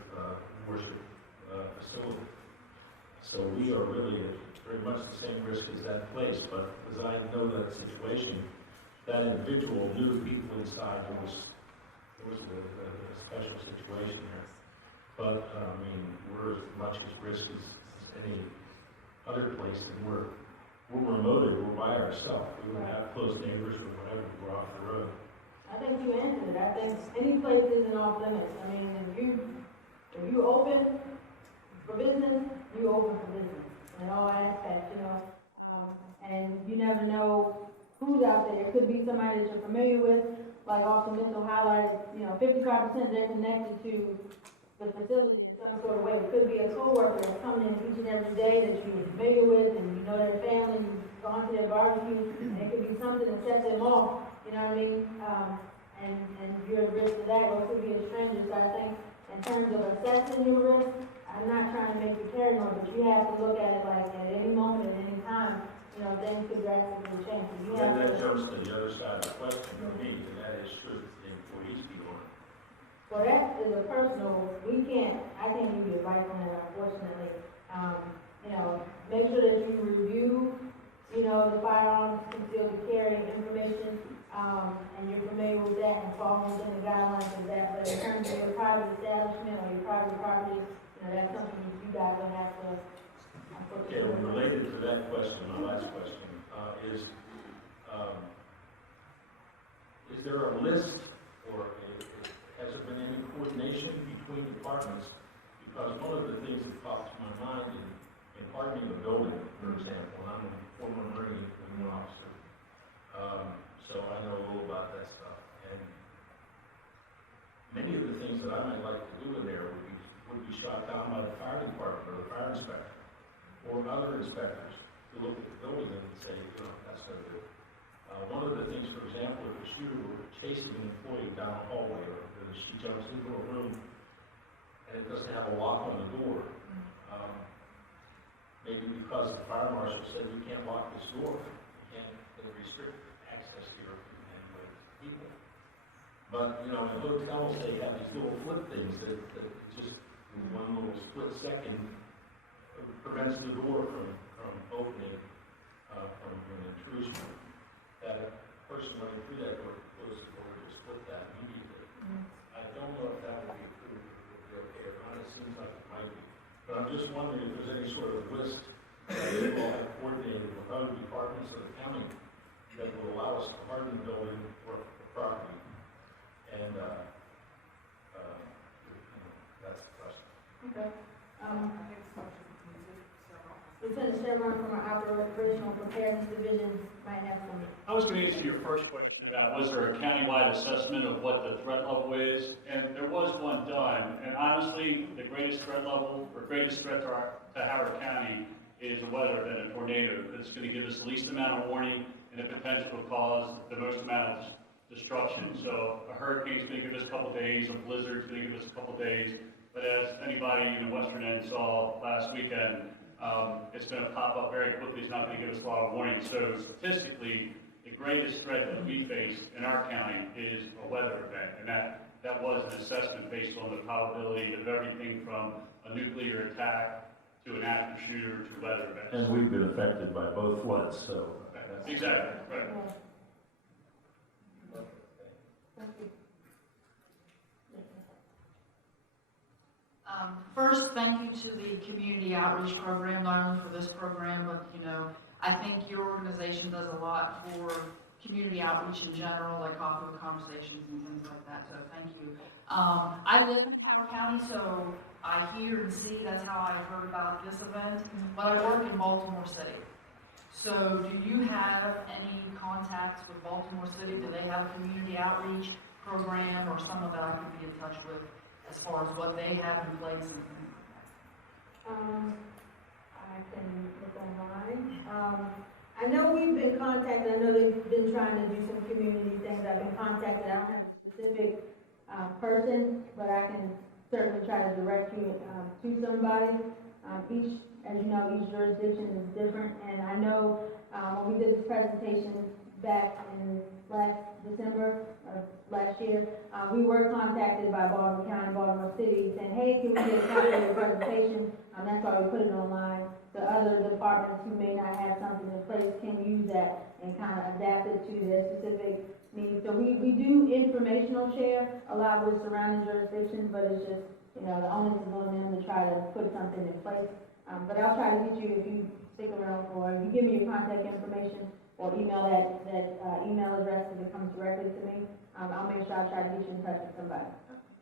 worship facility. So we are really at very much the same risk as that place. But as I know that situation, that individual knew the people inside. There was a special situation there. But I mean, we're as much as risk as any other place, and we're remoted. We're by ourselves. We would have close neighbors or whatever. We're off the road. I think you answered it. I think any place isn't off limits. I mean, if you open for business, you open for business in all aspects, you know. And you never know who's out there. It could be somebody that you're familiar with, like Officer Mitchell highlighted. You know, 55% they're connected to the facility in some sort of way. It could be a coworker that's coming in each and every day that you're familiar with, and you know their family. You've gone to their barbecue, and it could be something that sets them off. You know what I mean? And you're at risk of that, or it could be a stranger. So I think in terms of assessing your risk, I'm not trying to make you paranoid, but you have to look at it like at any moment, at any time, you know, things could drastically change. So you have That to, jumps to the other side of the question for me, and that is, should the employees be armed? well, that is a personal, I can't give you advice on that, unfortunately. You know, make sure that you review, you know, the firearms concealed carry information, and you're familiar with that and fall within the guidelines of that. But in terms of your private establishment or your private property, you know, that's something that you guys will have to. Okay, well, related to that question, my last question, is there a list or has there been any coordination between departments? Because one of the things that pops to my mind in hardening a building, for example, and I'm a former Marine officer, so I know a little about that stuff. And many of the things that I might like to do in there would be shot down by the fire department or the fire inspector or other inspectors who look at the building and say, you know, that's no good. One of the things, for example, if a shooter were chasing an employee down a hallway or she jumps into a room and it doesn't have a lock on the door, maybe because the fire marshal said you can't lock this door, you can't restrict access here anyway to people. But, you know, in hotels they have these little flip things that just in one little split second prevents the door from opening from an intrusion. That a person running through that door could close the door and split that immediately. I don't know if that would be approved or would be okay or not. It seems like it might be. But I'm just wondering if there's any sort of list that you all have coordinated with other departments of the county that will allow us to harden the building or the property. And that's the question. Okay. Lieutenant Chevron from our Operational Preparedness Division might have some. I was going to answer your first question about was there a countywide assessment of what the threat level is, and there was one done. And honestly, the greatest threat level or greatest threat to Howard County is a weather event, a tornado. It's going to give us the least amount of warning and the potential to cause the most amount of destruction. So a hurricane's going to give us a couple days, a blizzard's going to give us a couple days. But as anybody in the western end saw last weekend, it's going to pop up very quickly. It's not going to give us a lot of warning. So statistically, the greatest threat that we face in our county is a weather event. And that was an assessment based on the probability of everything from a nuclear attack to an active shooter to weather events. And we've been affected by both floods, so. Exactly, right. First, thank you to the community outreach program, not only for this program, but, you know, I think your organization does a lot for community outreach in general, like coffee with conversations and things like that, so thank you. I live in Howard County, so I hear and see, that's how I heard about this event, but I work in Baltimore City. So do you have any contacts with Baltimore City? Do they have a community outreach program or someone that I could be in touch with as far as what they have in place and things like that? I can look online. I know we've been contacted. I know they've been trying to do some community things. I've been contacted. I don't have a specific person, but I can certainly try to direct you to somebody. Each As you know, each jurisdiction is different, and I know when we did this presentation back in last December of last year, we were contacted by Baltimore County, Baltimore City, saying, hey, can we get a copy of your presentation? That's why we put it online. The other departments who may not have something in place can use that and kind of adapt it to their specific needs. So we do informational share a lot with surrounding jurisdictions, but it's just, the onus is on them to try to put something in place. But I'll try to get you, if you stick around, or if you give me your contact information or email that email address if it comes directly to me, I'll make sure I try to get you in touch with somebody.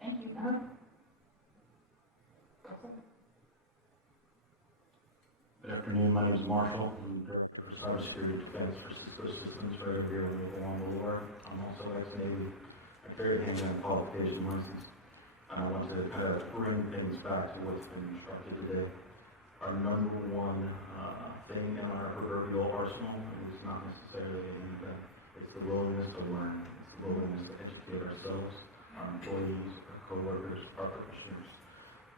Thank you. Good afternoon. My name is Marshall. I'm Director of Cybersecurity Defense for Cisco Systems right over here with Along Boulevard. I'm also ex-Navy. I carry a handgun qualification license, and I want to kind of bring things back to what's been instructed today. Our number one thing in our proverbial arsenal is not necessarily anything. It's the willingness to learn. It's the willingness to educate ourselves, our employees, our coworkers, our practitioners.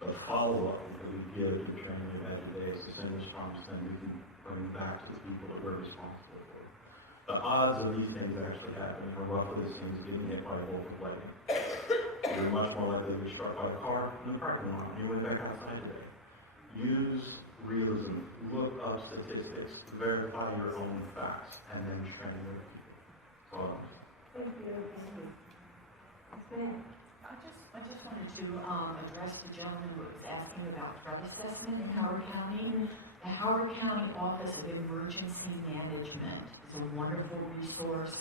The follow-up that we give to the training we've had today is the single strongest thing we can bring back to the people that we're responsible for. The odds of these things actually happening are roughly the same as getting hit by a bolt of lightning. You're much more likely to be struck by a car in the parking lot when you went back outside today. Use realism, look up statistics, verify your own facts, and then train your people. Thank you. I just wanted to address the gentleman who was asking about threat assessment in Howard County. The Howard County Office of Emergency Management is a wonderful resource.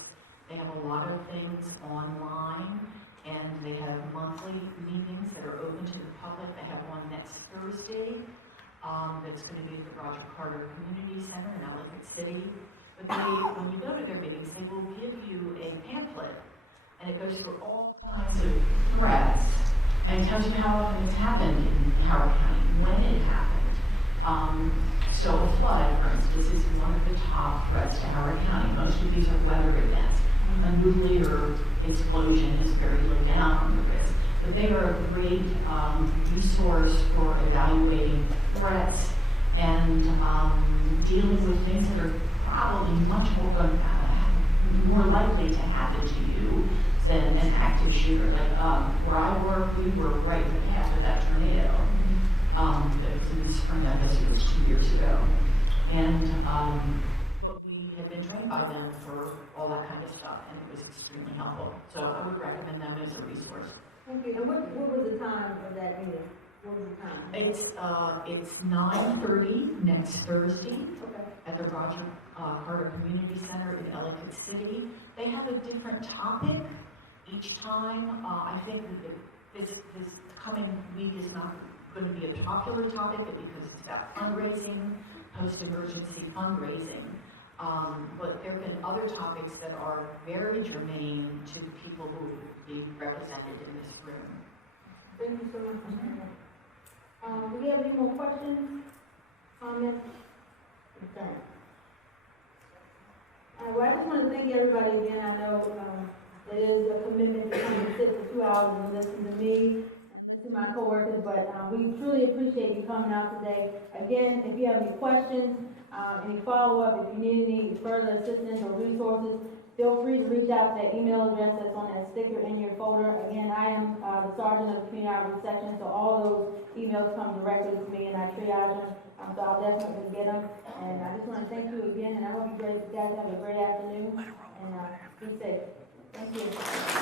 They have a lot of things online, and they have monthly meetings that are open to the public. They have one next Thursday that's going to be at the Roger Carter Community Center in Ellicott City. But when you go to their meetings, they will give you a pamphlet, and it goes through all kinds of threats, and it tells you how often it's happened in Howard County, when it happened. So a flood, for instance, is one of the top threats to Howard County. Most of these are weather events. A nuclear explosion is very low down on the risk. But they are a great resource for evaluating threats and dealing with things that are probably much more likely to happen to you than an active shooter. Like where I work, we were right in the path of that tornado. That was in the spring, I guess it was 2 years ago. And we had been trained by them for all that kind of stuff, and it was extremely helpful. So I would recommend them as a resource. Thank you. And what was the time of that meeting? What was the time? It's 9:30 next Thursday. Okay. At the Roger Carter Community Center in Ellicott City. They have a different topic each time. I think that this coming week is not going to be a popular topic because it's about fundraising, post-emergency fundraising. But there have been other topics that are very germane to the people who will be represented in this room. Thank you so much. Do we have any more questions, comments, concerns? Well, I just want to thank everybody again. I know it is a commitment to come and sit for 2 hours and listen to me and listen to my coworkers, but we truly appreciate you coming out today. Again, if you have any questions, any follow-up, if you need any further assistance or resources, feel free to reach out to that email address that's on that sticker in your folder. Again, I am the sergeant of the community outreach section, so all those emails come directly to me and I triage them. So I'll definitely get them. And I just want to thank you again, and I hope you guys have a great afternoon, and be safe. Thank you.